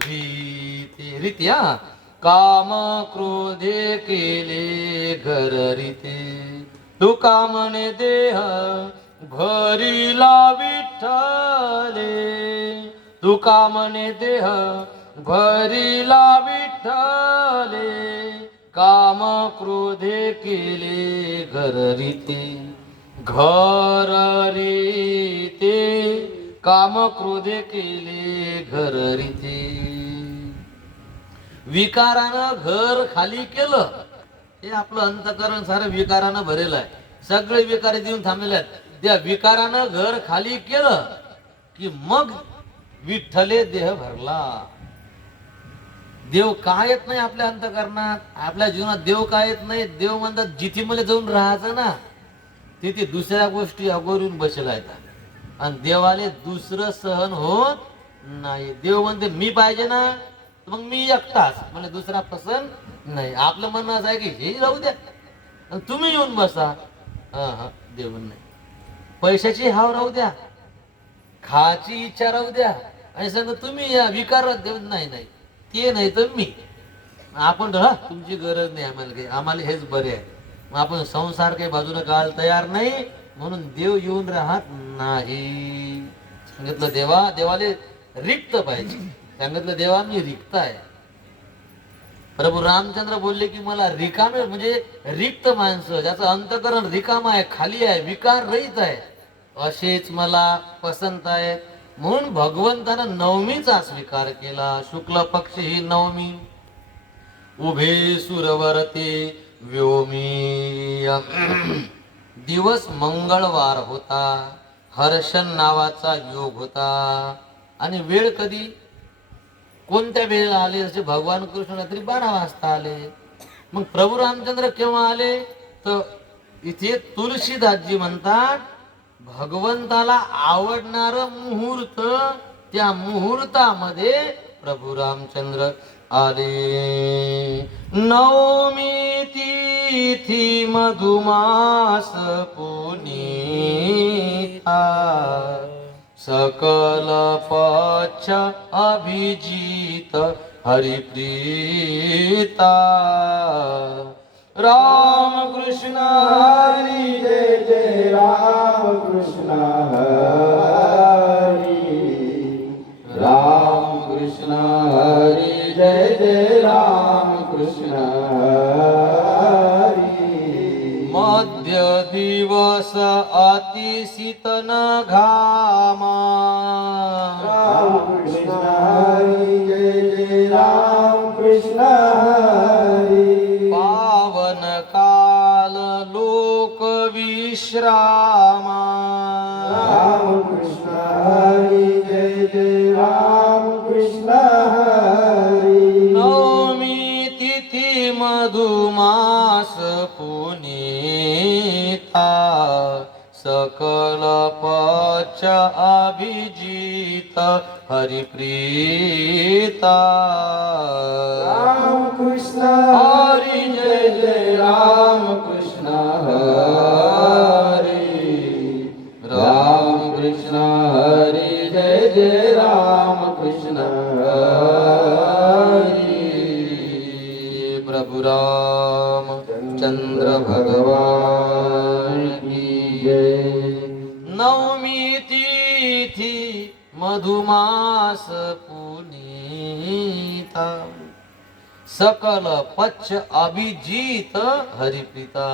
रीते, रीत्या काम क्रोधे केले घर रीते, तुका म्हणे देह भरिला विठ्ठले, तुका म्हणे देह भरिला विठ्ठले, काम क्रोधे केले घर रीते, घर रीते, काम क्रोधे केले घर रीते. विकारानं घर खाली केलं, हे आपलं अंतकरण सारं विकारानं भरेल आहे. सगळे विकार देऊन थांबलेले आहेत. त्या विकारानं घर खाली केलं की मग विठ्ठले देह भरला. देव काय येत नाही आपल्या अंतकरणात, आपल्या जीवनात देव काय येत नाही. देव म्हणतात जिथे मला जाऊन राहायचं ना, तिथे दुसऱ्या गोष्टी अगोरून बसला येतात, आणि देवाले दुसरं सहन होत नाही. देव म्हणते मी पाहिजे ना, मग मी एकटाच, म्हणजे दुसरा पसंत नाही. आपलं म्हणणं असं आहे की हे राहू द्या आणि तुम्ही येऊन बसा. हा देव नाही. पैशाची हाव राहू द्या, खाची इच्छा राहू द्या, आणि सांग तुम्ही या विकार. देव नाही नाही, ते नाही तर मी. आपण तुमची गरज नाही आम्हाला काही, आम्हाला हेच बरे आहे. मग आपण संसार काही बाजूला घाल तयार नाही, म्हणून देव येऊन राहत नाही. सांगितलं देवाले रिक्त पाहिजे. सांगितलं देवा मी रिक्त आहे. प्रभू रामचंद्र बोलले की मला रिकामे म्हणजे रिक्त माणसं, ज्याचं अंतकरण रिकाम आहे, खाली आहे, विकार रहित आहे, असेच मला पसंत आहे. म्हणून भगवंतानं नवमीचा स्वीकार केला. शुक्ल पक्ष ही नवमी. उभे सुरवरते व्योमी. दिवस मंगळवार होता. हर्षण नावाचा योग होता. आणि वेळ कधी कोणत्या वेळेला आले? जसे भगवान कृष्ण रात्री 12 वाजता आले. मग प्रभू रामचंद्र केव्हा आले? तर इथे तुलसीदासजी म्हणतात भगवंताला आवडणार मुहूर्त, त्या मुहूर्तामध्ये प्रभू रामचंद्र आले. नवमी तिथी मधुमास पुनीता. सकल पक्ष अभिजित हरिप्रीता. राम कृष्ण हरी जय जय राम कृष्ण हरी. राम कृष्ण हरी जय जय राम कृष्ण हरी. मध्य दिवस अतिशीतन घामा. राम कृष्ण हरी जय जय राम कृष्ण हरी. पावन काल लोक विश्रामा. राम कृष्ण हरी जय जय राम कृष्ण हरी. नवमी तिथी मधुमास पुनीता. सकल पक्ष अभिजित हरिप्रीता. राम कृष्ण हरी जय जय राम कृष्ण हरी. राम कृष्ण हरी जय जय राम कृष्ण हरी. प्रभु राम चंद्र भगवान की जय. नवमी तिथी मधुमास पुनीता. सकल पक्ष अभिजित हरिप्रीता.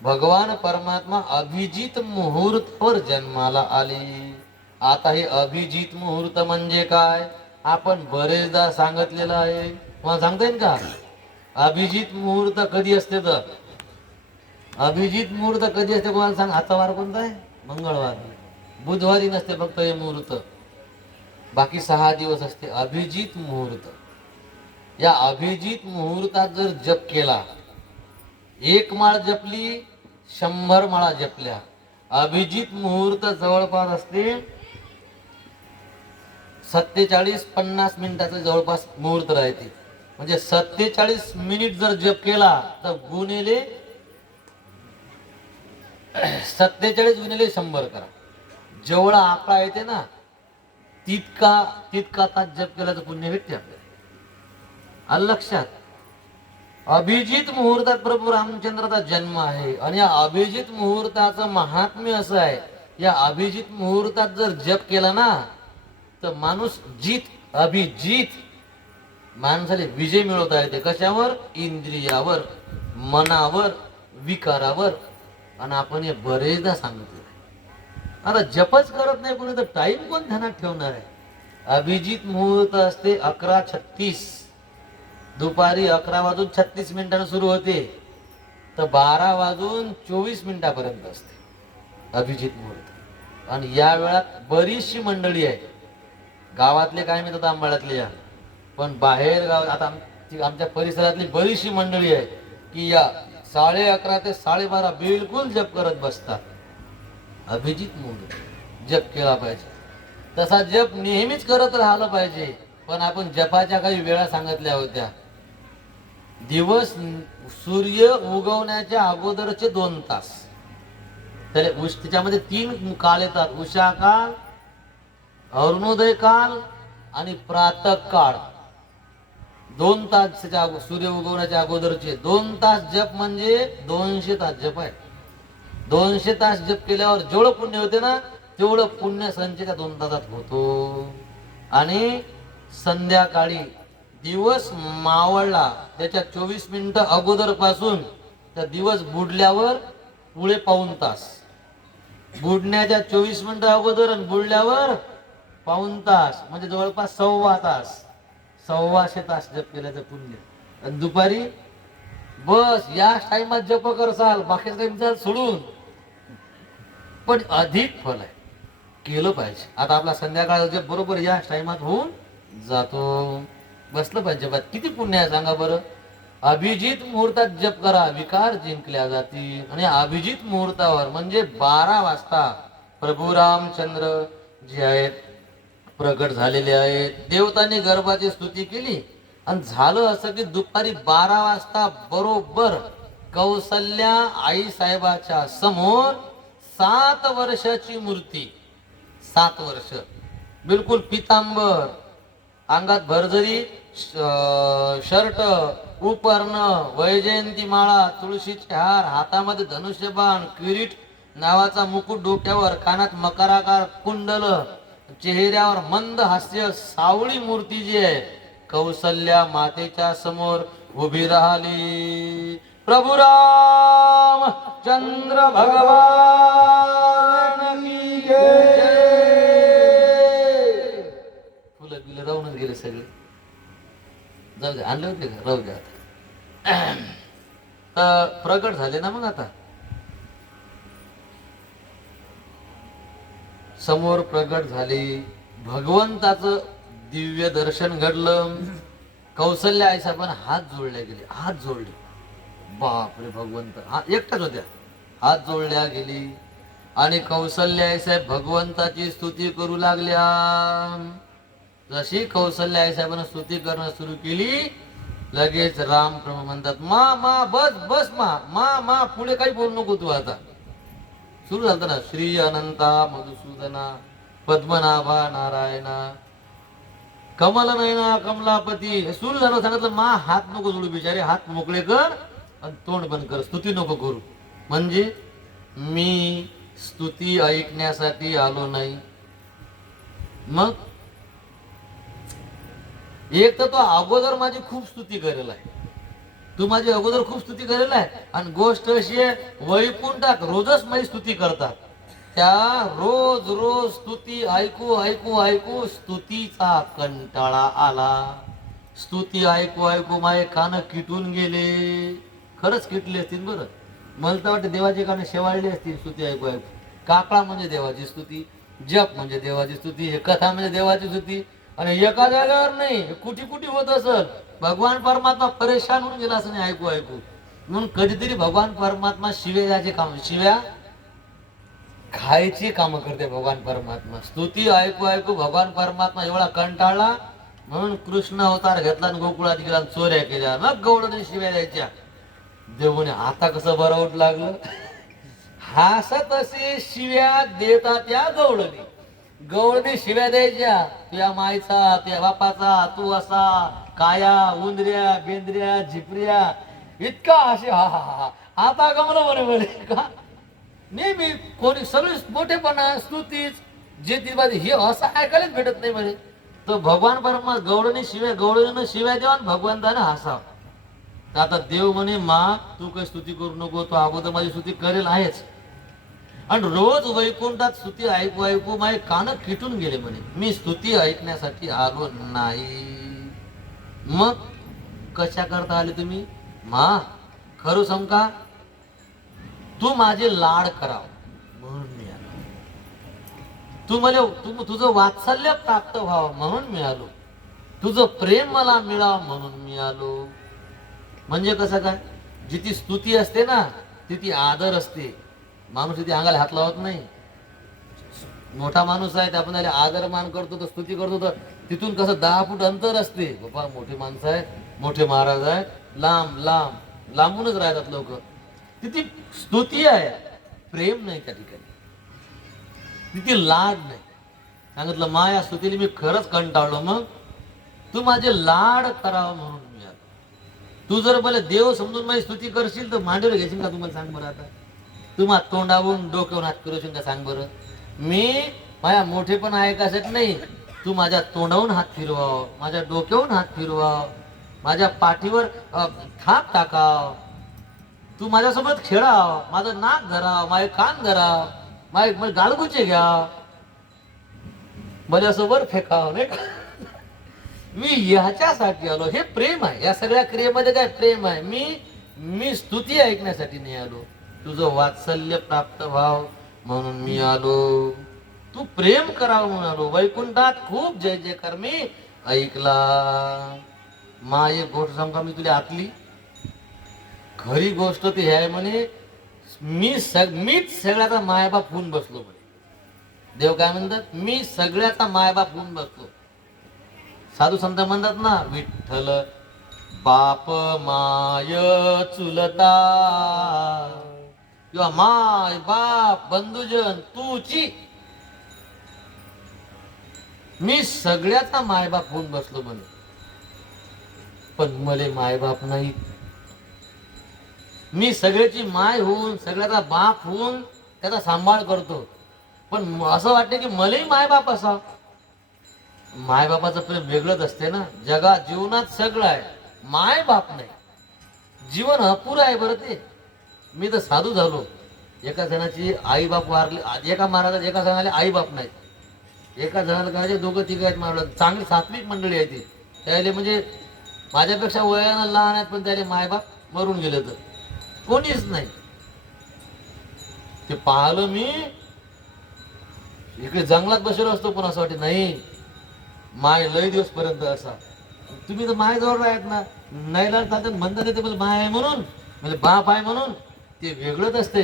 भगवान परमात्मा अभिजित मुहूर्तावर जन्माला आले. आता हे अभिजित मुहूर्त म्हणजे काय? आपण बरेचदा सांगितलेलं आहे. मला सांगता येईल का अभिजित मुहूर्त कधी असते? तर अभिजित मुहूर्त कधी असते कोणाला सांग. आता वार कोणता आहे? मंगळवार. बुधवारी नसते फक्त हे मुहूर्त, बाकी 6 दिवस असते अभिजित मुहूर्त. या अभिजित मुहूर्तात जर जप केला, 1 माळ जपली, 100 माळा जपल्या. अभिजित मुहूर्त जवळपास असते 47-50 मिनिटाचं जवळपास मुहूर्त राहते. म्हणजे 47 मिनिट जर जप केला तर गुणिले 47 गुणिले 100 करा. जेवढा आकडा येते ना तितका तास जप केला तर पुण्य भेटते आपल्याला. आलं लक्षात? अभिजित मुहूर्तात प्रभू रामचंद्राचा जन्म आहे. आणि या अभिजित मुहूर्ताचं महात्म्य असं आहे, या अभिजित मुहूर्तात जर जप केला ना तर माणूस अभिजित माणसाला विजय मिळवता येते. कशावर? इंद्रियावर, मनावर, विकारावर. आणि आपण हे बरेचदा सांगितलं. आता जपच करत नाही कोणी तर टाइम कोण ध्यानात ठेवणार आहे? अभिजित मुहूर्त असते 11:36. दुपारी 11:36 सुरू होते तर 12:24 असते अभिजित मुहूर्त. आणि या वेळात बरीचशी मंडळी आहे. गावातले काय म्हणतात आंबाळ्यातले या, पण बाहेर गाव आता आमच्या परिसरातली बरीचशी मंडळी आहे की या 11:30 ते 12:30 बिलकुल जप करत बसतात. अभिजित मुहूर्त जप केला पाहिजे. तसा जप नेहमीच करत राहिलं पाहिजे. पण आपण जपाच्या काही वेळा सांगितल्या होत्या. दिवस सूर्य उगवण्याच्या अगोदरचे 2 तास, त्याच्यामध्ये 3 काळ येतात. उषा काळ, अरुणोदय काळ आणि प्रातः काळ. 2 तास सूर्य उगवण्याच्या अगोदरचे 2 तास जप म्हणजे 200 तास जप आहे. 200 तास जप केल्यावर जेवढं पुण्य होते ना तेवढं पुण्य संचय त्या 2 तासात होतो. आणि संध्याकाळी दिवस मावळला त्याच्या 24 मिनिटं अगोदर पासून त्या दिवस बुडल्यावर पुढे पाऊण तास, बुडण्याच्या 24 मिनिटं अगोदर आणि बुडल्यावर पाऊण तास, म्हणजे जवळपास 1.25 तास, 1.25 तास जप केल्याचं पुण्य. आणि दुपारी बस याच टाइमात जप करसाल, बाकीचा टाइम सोडून, पण अधिक फल आहे, केलं पाहिजे. आता आपला संध्याकाळ जप बरोबर याच टाइमात होऊन जातो. बसलं पाहिजे जपात, किती पुण्य आहे सांगा बरं. अभिजित मुहूर्तात जप करा, विकार जिंकल्या जातील. आणि अभिजित मुहूर्तावर म्हणजे 12 वाजता प्रभू रामचंद्र जे आहेत प्रकट झालेले आहेत. देवतांनी गर्भाची स्तुती केली आणि झालं असं की दुपारी 12 वाजता बरोबर कौसल्या आई साहेबाच्या समोर 7 वर्षाची मूर्ती, 7 वर्ष, बिलकुल पितांबर, अंगात भरजरी शर्ट, उपर्ण, वैजयंती माळा, तुळशीचे हार, हातामध्ये धनुष्यबाण, किरीट नावाचा मुकुट डोक्यावर, कानात मकराकार कुंडल, चेहऱ्यावर मंद हास्य, सावळी मूर्ती जी आहे कौसल्या मातेच्या समोर उभी राहिली. प्रभू राम चंद्र भगवान की जय. फुलं बिलं राहूनच गेले सगळे, जाऊ दे, आणले होते का, राहू द्या. तर प्रगट झाले ना मग, आता समोर प्रगट झाली, भगवंताचं दिव्य दर्शन घडलं. कौसल्या आई साहेबांना हात जोडले गेले, हात जोडले, बापरे भगवंत, हा एकटाच होत्या, हात जोडल्या गेली. आणि कौसल्या आई साहेब भगवंताची स्तुती करू लागल्या. जशी कौसल्या आई साहेबांना स्तुती करणं सुरू केली, लगेच राम प्रभू म्हणतात, मा मा बस बस मा मा मा, पुढे काही बोलू नको तू. आता सुरू झालं ना, श्री अनंता मधुसूदना पद्मनाभा नारायणा कमल नयना कमलापती, हे सुरू झालं. सांगितलं मा हात नको जोडू, बिचारे हात मोकळे कर आणि तोंड बंद कर, स्तुती नको करू. म्हणजे मी स्तुती ऐकण्यासाठी आलो नाही. मग एक तर तो अगोदर माझी खूप स्तुती करेल आहे, तू माझी अगोदर खूप स्तुती करेल आहे. आणि गोष्ट अशी आहे, वैकुंठात रोजच माझी स्तुती करतात. त्या रोज रोज स्तुती ऐकू ऐकू ऐकू स्तुतीचा कंटाळा आला. स्तुती ऐकू ऐकू माझे कान किटून गेले. खरंच किटले असतील बरं. मला तर वाटतं देवाचे कान शेवाळले असतील स्तुती ऐकू ऐकू. काकळा म्हणजे देवाची स्तुती, जप म्हणजे देवाची स्तुती, हे कथा म्हणजे देवाची स्तुती. आणि एका जागेवर नाही, कुठे कुठे होत असल. भगवान परमात्मा परेशान होऊन गेला असं नाही ऐकू ऐकू. म्हणून कधीतरी भगवान परमात्मा शिव्याचे काम, शिव्या खायची कामं करते भगवान परमात्मा. स्तुती ऐकू ऐकू भगवान परमात्मा एवढा कंटाळला, म्हणून कृष्ण अवतार घेतला आणि गोकुळात गेला आणि चोऱ्या केल्या. मग गवळणी शिव्या द्यायच्या. देवने आता कसं बरवट लागलं, हसत असे शिव्या देतात त्या गवळणी. गवळणी शिव्या द्यायच्या, तुझ्या मायचा, तुझ्या बापाचा, तू असा, काया, उंदऱ्या, बेंद्र्या, झिपऱ्या, इतका असे हा हा हा. आता गमलं बरोबर का? नेहमी कोणी सगळे मोठेपणा स्तुतीच जे ती हे असं ऐकायलाच भेटत नाही म्हणे. तो भगवान परमात्मा गवळणी शिव्या, गवळणीनं शिव्या द्यावा आणि भगवंतानं हसावं. आता देव म्हणे मा तू काही स्तुती करू नको, तो अगोदर माझी स्तुती करेल आहेच. आणि रोज वैकुंठात स्तुती ऐकू ऐकू माझे कान किटून गेले म्हणे. मी स्तुती ऐकण्यासाठी आलो नाही. मग कशा करता आले तुम्ही? मा खरं सांग का, तू माझे लाड कराव म्हणून मी आलो. तू मला तुझं वात्सल्य प्राप्त व्हावं म्हणून मी आलो. तुझं प्रेम मला मिळावं म्हणून मी आलो. म्हणजे कसं काय, जिथे स्तुती असते ना तिथे आदर असते. माणूस तिथे अंगाला हात लावत नाही. मोठा माणूस आहे, आपण त्याला आदर मान करतो, तर स्तुती करतो, तर तिथून कसं 10 फूट अंतर असते. बाबा मोठे माणसं आहेत, मोठे महाराज आहेत, लांब लांब लांबूनच राहतात लोक. तिथे स्तुती आहे, प्रेम नाही त्या ठिकाणी, तिथे लाड नाही. सांगितलं माया स्तुतीला मी खरंच कंटाळलो, मग तू माझे लाड करावं म्हणून मी आलो. तू जर मला देव समजून माझी स्तुती करशील तर मांडीवर घेशील का? तुम्हाला सांग बरं. आता तुम्हा तोंडावून डोक्यावरून हात करशील का? सांग बरं. मी माझ्या मोठेपण ऐकायसाठी नाही, तू माझ्या तोंडावून हात फिरवाव, माझ्या डोक्यावरून हात फिरवाव, माझ्या पाठीवर थाप टाकाव, तू माझ्यासोबत खेळाव, माझं नाक धराव, माझे कान धराव, माझे गालगुचे घ्या, माझ्यासोबत फेकाव, नाही का? मी ह्याच्यासाठी आलो. हे प्रेम आहे. या सगळ्या क्रियेमध्ये काय प्रेम आहे. मी स्तुती ऐकण्यासाठी नाही आलो, तुझं वात्सल्य प्राप्त व्हाव म्हणून मी आलो, तू प्रेम करावं म्हणून आलो. वैकुंठात खूप जय जयकार मी ऐकला. एक गोष्ट सांगू का मी तुला आतली खरी गोष्ट ती आहे म्हणे, मीच सगळ्याचा मायबाप होऊन बसलो म्हणे. देव काय म्हणतात, मी सगळ्याचा मायबाप होऊन बसलो. साधू संत म्हणतात ना, विठ्ठल बाप माय चुलता, किंवा माय बाप बंधुजन तूची, मी सगळ्याचा मायबाप होऊन बसलो म्हणे. पण मले मायबाप नाही. मी सगळ्याची माय होऊन सगळ्याचा बाप होऊन त्याचा सांभाळ करतो, पण असं वाटतं की मलाही मायबाप असा. मायबापाचं प्रेम वेगळंच असते ना. जीवनात सगळं आहे, माय बाप नाही. जीवन अपुरं आहे बरं ते. मी तर साधू झालो, एका जणाची आई बाप वारली, एका महाराजात एका जणाला आई बाप नाही, एका जणाला करायचे दोघं तिघ आहेत मारलं. चांगली सात्विक मंडळी आहे ती. त्याले म्हणजे माझ्यापेक्षा वयानं लहान आहेत, पण त्याले मायबाप मरून गेले तर कोणीच नाही. ते पाहिलं मी. इकडे जंगलात बसलो असतो, पण असं वाटत नाही माय लय दिवस पर्यंत असा. तुम्ही तर माय जवळ आहेत ना, नाही चालतात म्हणतात ते मला माय आहे म्हणून, म्हणजे बाप आहे म्हणून. ते वेगळंच असते.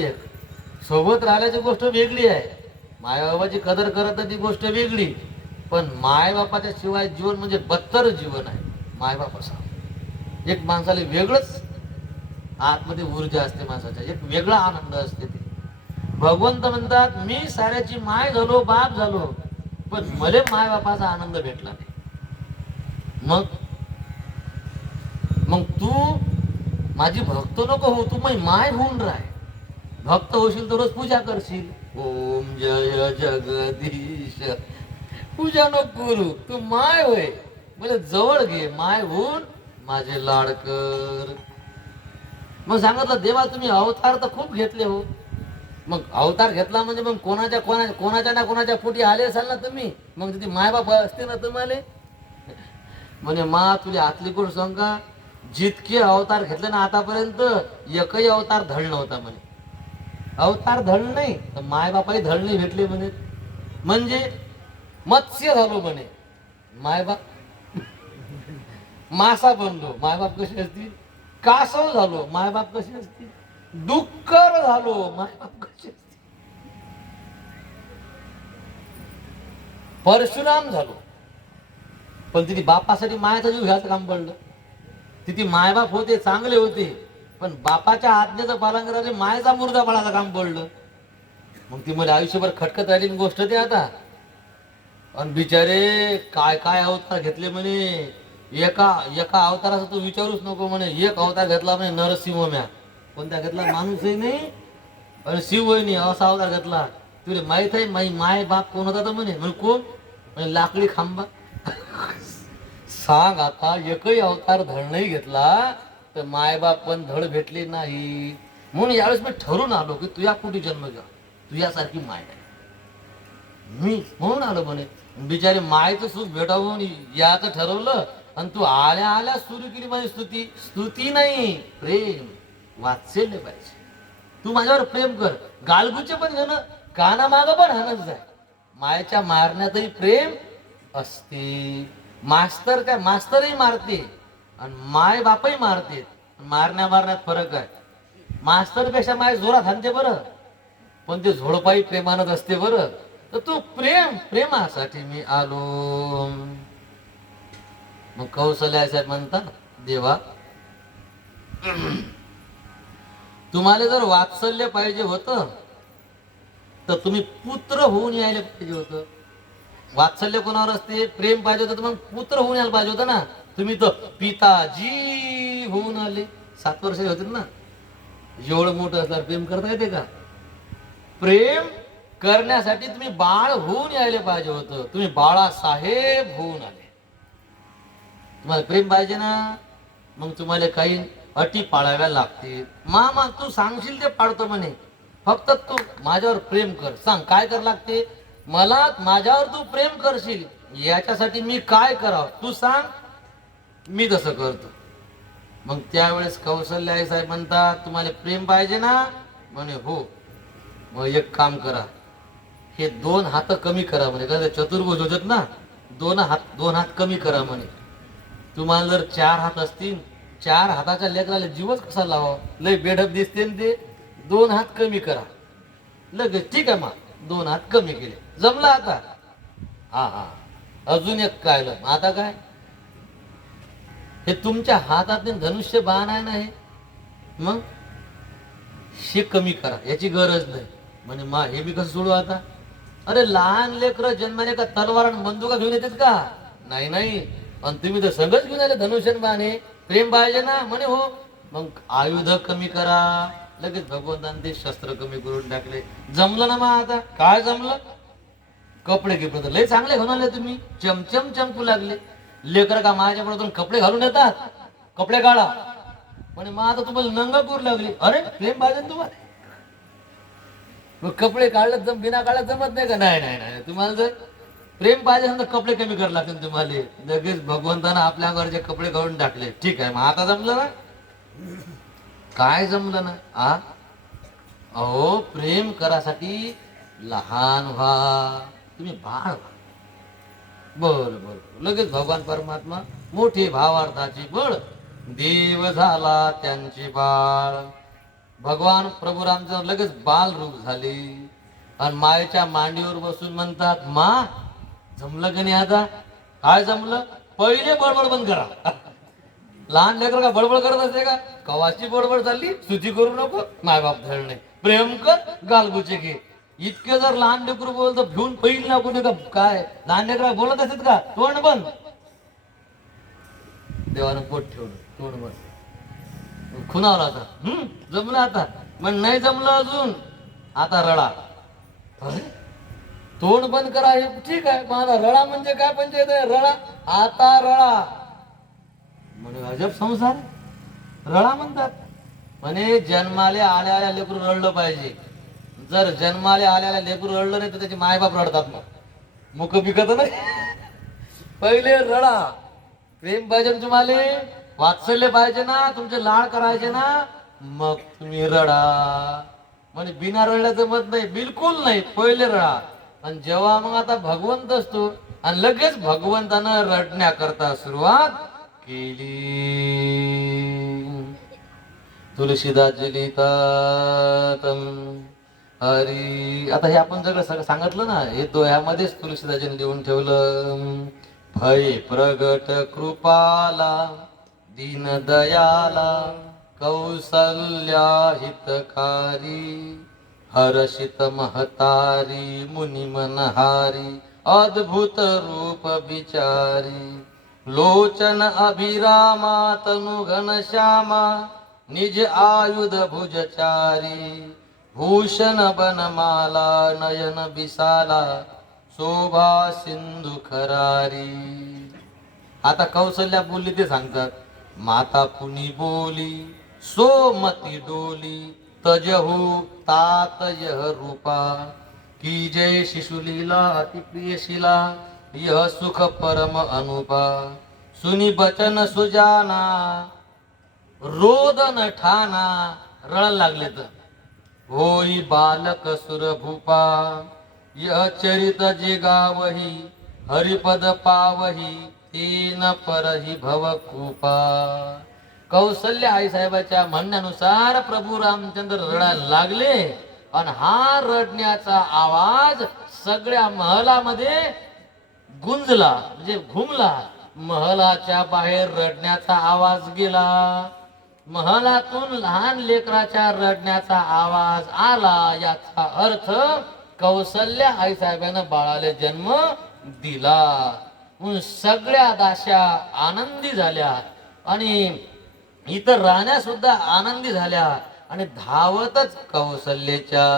सोबत राहिल्याची गोष्ट वेगळी आहे, मायबाबाची कदर करत ती गोष्ट वेगळी. पण मायबापाच्या शिवाय जीवन म्हणजे बत्तर जीवन आहे. मायबाप असा एक माणसाला वेगळंच आतमध्ये ऊर्जा असते, माणसाच्या एक वेगळा आनंद असते. ते भगवंत म्हणतात, मी साऱ्याची माय झालो, बाप झालो, पण मले माय बापाचा आनंद भेटला नाही. मग तू माझी भक्त नको हो, तू माझी माय होऊन राह. भक्त होशील तर रोज पूजा करशील. ओम जय जगदीश, पूजा नको करू, तू माय होय, म्हणजे जवळ घे, माय होऊन माझे लाड कर. मग सांगितलं, देवा तुम्ही अवतार तर खूप घेतले हो. मग अवतार घेतला म्हणजे मग कोणाच्या ना कोणाच्या पोटी आले असाल ना तुम्ही, मग तिथे मायबाप असते ना तुम्हाला. म्हणे मा तुझी आतली गोष्ट सांग का, जितके अवतार घेतले ना आतापर्यंत, एकही अवतार धड नव्हता म्हणे. अवतार धड नाही तर मायबापाही धड नाही भेटले म्हणे. म्हणजे मत्स्य झालो म्हणे मायबाप, मासा बनलो मायबाप कशी असतील, कासव झालो मायबाप कशी असतील, डुक्कर झालो मायबाप कशी असतील, परशुराम झालो. पण तिथे बापासाठी मायाचा जीव घ्यायचं काम पडलं. तिथे मायबाप होते, चांगले होते, पण बापाच्या आज्ञेचं पालन करायला मायचा मुर्दा पडायचं काम पडलं. मग ती मला आयुष्यभर खटकत राहिली गोष्ट ते आता. आणि बिचारे काय काय अवतार घेतले म्हणे. एका अवताराचा तू विचारूच नको म्हणे. एक अवतार घेतला म्हणे नरसिंह म्या. कोणत्या घेतला, माणूसही नाही आणि शिवही नाही, असा अवतार घेतला. तुला माहित आहे माय बाप कोण होता तर म्हणे. कोण, म्हणजे लाकडी खांबा. सांग आता, एकही अवतार धड नाही घेतला तर मायबाप पण धड भेटले नाही. म्हणून यावेळेस मी ठरून आलो की तुझ्या पोटी जन्म घ्या, तुझ्यासारखी माय आहे मी, म्हणून आलो म्हणे. बिचारे मायचं सुख भेटावून याचं ठरवलं, आणि तू आल्या आल्या सुरू केली माझी स्तुती. स्तुती नाही, प्रेम वात्सल्य पाहिजे. तू माझ्यावर प्रेम कर. गालगुचे पण घेणं, कानामागं पण हाणत जाय. मायच्या मारण्यातही प्रेम असते. मास्तरही मारते आणि माय बापही मारते. मारण्यात फरक आहे. मास्तरपेक्षा माय जोरात हाणते बरं, पण ते झोडपाई प्रेमानच असते बरं. तर तू प्रेमासाठी मी आलो. मग कौशल्या साहेब म्हणता, देवा तुम्हाला जर वात्सल्य पाहिजे होतं तर तुम्ही पुत्र होऊन यायला पाहिजे होतं. वात्सल्य कोणावर असते, प्रेम पाहिजे होतं तर मग पुत्र होऊन यायला पाहिजे होतं ना. तुम्ही तर पिताजी होऊन आले. 7 वर्षाचे होते ना. एवढं मोठं असल्यावर प्रेम करता येते का? प्रेम करण्यासाठी तुम्ही बाळ होऊन यायला पाहिजे होतं. तुम्ही बाळासाहेब होऊन आले. तुम्हाला प्रेम पाहिजे ना, मग तुम्हाला काही अटी पाळाव्या लागतील. मामा तू सांगशील ते पाळतो म्हणे, फक्त तू माझ्यावर प्रेम कर. सांग काय कर लागते मला. माझ्यावर तू प्रेम करशील याच्यासाठी मी काय करावं तू सांग, मी तसं करतो. मग त्यावेळेस कौशल्य आई साहेब म्हणतात तुम्हाला प्रेम पाहिजे ना, म्हणे हो. मग एक काम करा, हे 2 हात कमी करा म्हणे, कारण चतुर्भुज होतात ना, 2 हात कमी करा म्हणे. तुम्हाला जर 4 हात असतील, 4 हाताच्या लेकराला जीवच कसा लावा, लय बेढप दिसते न ते. 2 हात कमी करा लगेच. ठीक आहे, मग 2 हात कमी केले, जमला आता. हा अजून एक काय आता काय, हे तुमच्या हातात धनुष्य बाण आहे ना, हे मग हे कमी करा, याची गरज नाही म्हणे. मा हे मी कसं सोडू आता. अरे लहान लेकर जन्माने का तलवार आणि बंदुका घेऊन येतात का, नाही नाही. आणि तुम्ही तर सगळंच घेऊन आले धनुष्यन बाण. हे प्रेम पाहिजे ना, म्हणे हो. मग आयुध कमी करा, लगेच भगवंताने ते शस्त्र कमी करून टाकले. जमलं ना मग आता काय जमलं. कपडे गिपडे तर लय चांगले घेऊन आले तुम्ही, चमचम चमकू लागले. लेकर का माझ्याकडून कपडे घालून येतात, कपडे काढा म्हणे. मग आता तुम्हाला नंगा करू लागली. अरे प्रेम पाहिजे ना तुम्हाला, मग कपडे काढलं बिना काढलं जमत नाही का. नाही नाही नाही, तुम्हाला जर प्रेम पाहिजे तर कपडे कमी करावे लागतील तुम्हाला. लगेच भगवंतानं आपल्या घरचे कपडे काढून टाकले. ठीक आहे, मग आता जमलं ना. काय जमलं ना. अहो प्रेम करासाठी लहान व्हा, तुम्ही बाळ व्हा. बर लगेच भगवान परमात्मा मोठी भावार्थाची बळ देव झाला त्यांची बाळ. भगवान प्रभू रामचंद्र लगेच बाल रूप झाले आणि मायेच्या मांडीवर बसून म्हणतात, मा जमलं का नाही आता. काय जमलं, पहिले बडबड बंद करा. लहान लेकर का बडबड करत असते का, कवाची बडबड चालली, सुची करू नको, माय बाप धड नाही, प्रेम कर गालगुचे घे. इतके जर लहान लेकरू बोलतो भिवून पैल ना कुठे का काय. लहान लेकरा बोलत असत का, तोंड बंद. देवानं पोट ठेवलं, तोंड बंद. खुनावर आता जमलं आता. मग नाही जमलं अजून, आता रडा. अरे तोंड बंद करा हे ठीक आहे, माझा रडा म्हणजे काय पंचायत आहे, रडा आता रडा. म्हणजे अजब संसार, रडा म्हणतात. म्हणे जन्माले आल्या लेकरू रडलं पाहिजे. जर जन्माले आल्याला लेकरू रडलं नाही तर त्याचे मायबाप रडतात. मग मुख बिकत नाही. पहिले रडा. प्रेम पाहिजे तुम्हाला, वात्सल्य पाहिजे ना, तुमचे लाड करायचे ना, मग तुम्ही रडा. म्हणजे बिना रडल्याचं मत नाही, बिलकुल नाही. पहिले रडा. आणि जेव्हा मग आता भगवंत असतो आणि लगेच भगवंतानं रडण्याकरता सुरुवात केली. तुळशीदासजी लिहितात हरी. आता हे आपण सगळं सांगितलं ना, हे ह्यामध्येच तुळशीदासजीने लिहून ठेवलं. भय प्रगट कृपाला दीन दयाला कौसल्या हितकारी हर्षित महतारी मुनी मनहारी अद्भुत रूप विचारी लोचन अभिरामा तनु घनश्यामा निज आयुध भुजचारी भूषण बनमाला नयन बिसाला शोभा सिंधू खरारी. आता कौशल्या बोलली ते सांगतात. माता पुनी बोली सोमती डोली तजहू तात यह रूपा की जय शिशुलीला अति प्रियशिला यह सुख परम अनुपा सुनी बचन सुजाना रोदन ठाना. रळ लागले तर होई बालक सुर भूपा यह चरित जे गावही हरिपद पावही तीन परही भव कृपा. कौशल्य आई साहेबाच्या म्हणण्यानुसार प्रभू रामचंद्र रडायला लागले आणि हा रडण्याचा आवाज सगळ्या महलामध्ये गुंजला, म्हणजे घुमला. महलाच्या बाहेर रडण्याचा आवाज गेला, महलातून लहान लेकराच्या रडण्याचा आवाज आला. याचा अर्थ कौशल्य आई साहेबांना बाळाला जन्म दिला. सगळ्या दास्या आनंदी झाल्या आणि इतर राण्या सुद्धा आनंदी झाल्या आणि धावतच कौशल्याच्या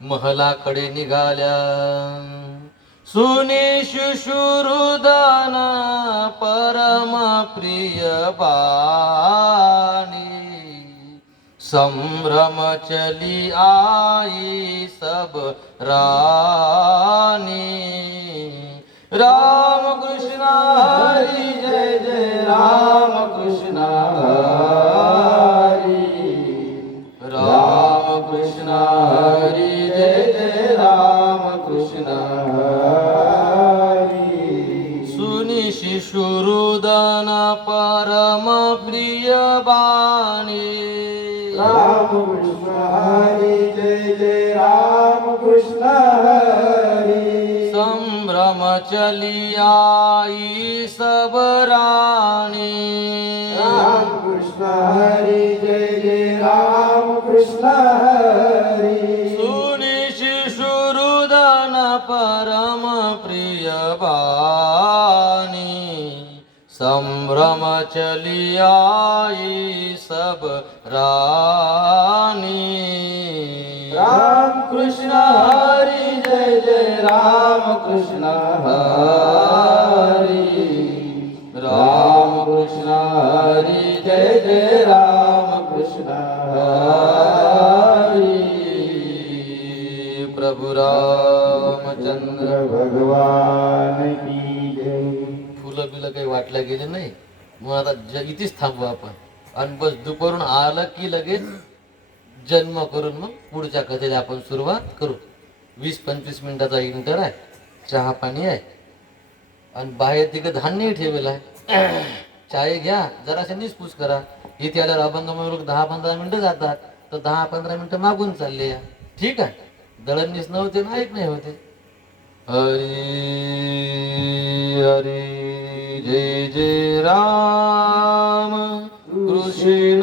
महलाकडे निघाल्या. सुनी शुश्रुदान परम प्रिय बाणी, संभ्रम चली आई सब रानी. राम कृष्ण हरी जय जय राम कृष्ण हरी. राम कृष्ण हरी जय जय राम कृष्ण हरी. सुनी शिशुरुदन परम प्रिय बाणी. राम कृष्ण हरी जय जय राम कृष्ण हरी. संभ्रम चली आई सब रानी. राम कृष्ण हरी जय जय राम कृष्ण हरी. सुनी शिशुरुदन परम प्रिय बानी. संभ्रम चली आई सब रानी. राम कृष्ण हरी जय जय राम कृष्ण हरी. राम कृष्ण हरी जय जय राम कृष्ण हरी. प्रभु रामचंद्र भगवान की जय. फुलं बिलं काही वाटल्या गेले नाही. मग आता इथेच थांबू आपण आणि बस दुपारून आलं की लगेच जन्म करून मग पुढच्या कथेला आपण सुरुवात करू. 20-25 मिनिटाचा इंटर आहे. चहा पाणी आहे आणि बाहेर तिकडे धान्य ठेवलेलं आहे. चाय घ्या, जराशा निसपूस करा. इथे आल्यावर अभंग 10-15 मिनिटं जातात, तर 10-15 मिनिटं मागून चालले या. ठीक आहे. दळणनीस नव्हते ना, ऐक नाही होते. हरी हरी जय जय राम कृष्ण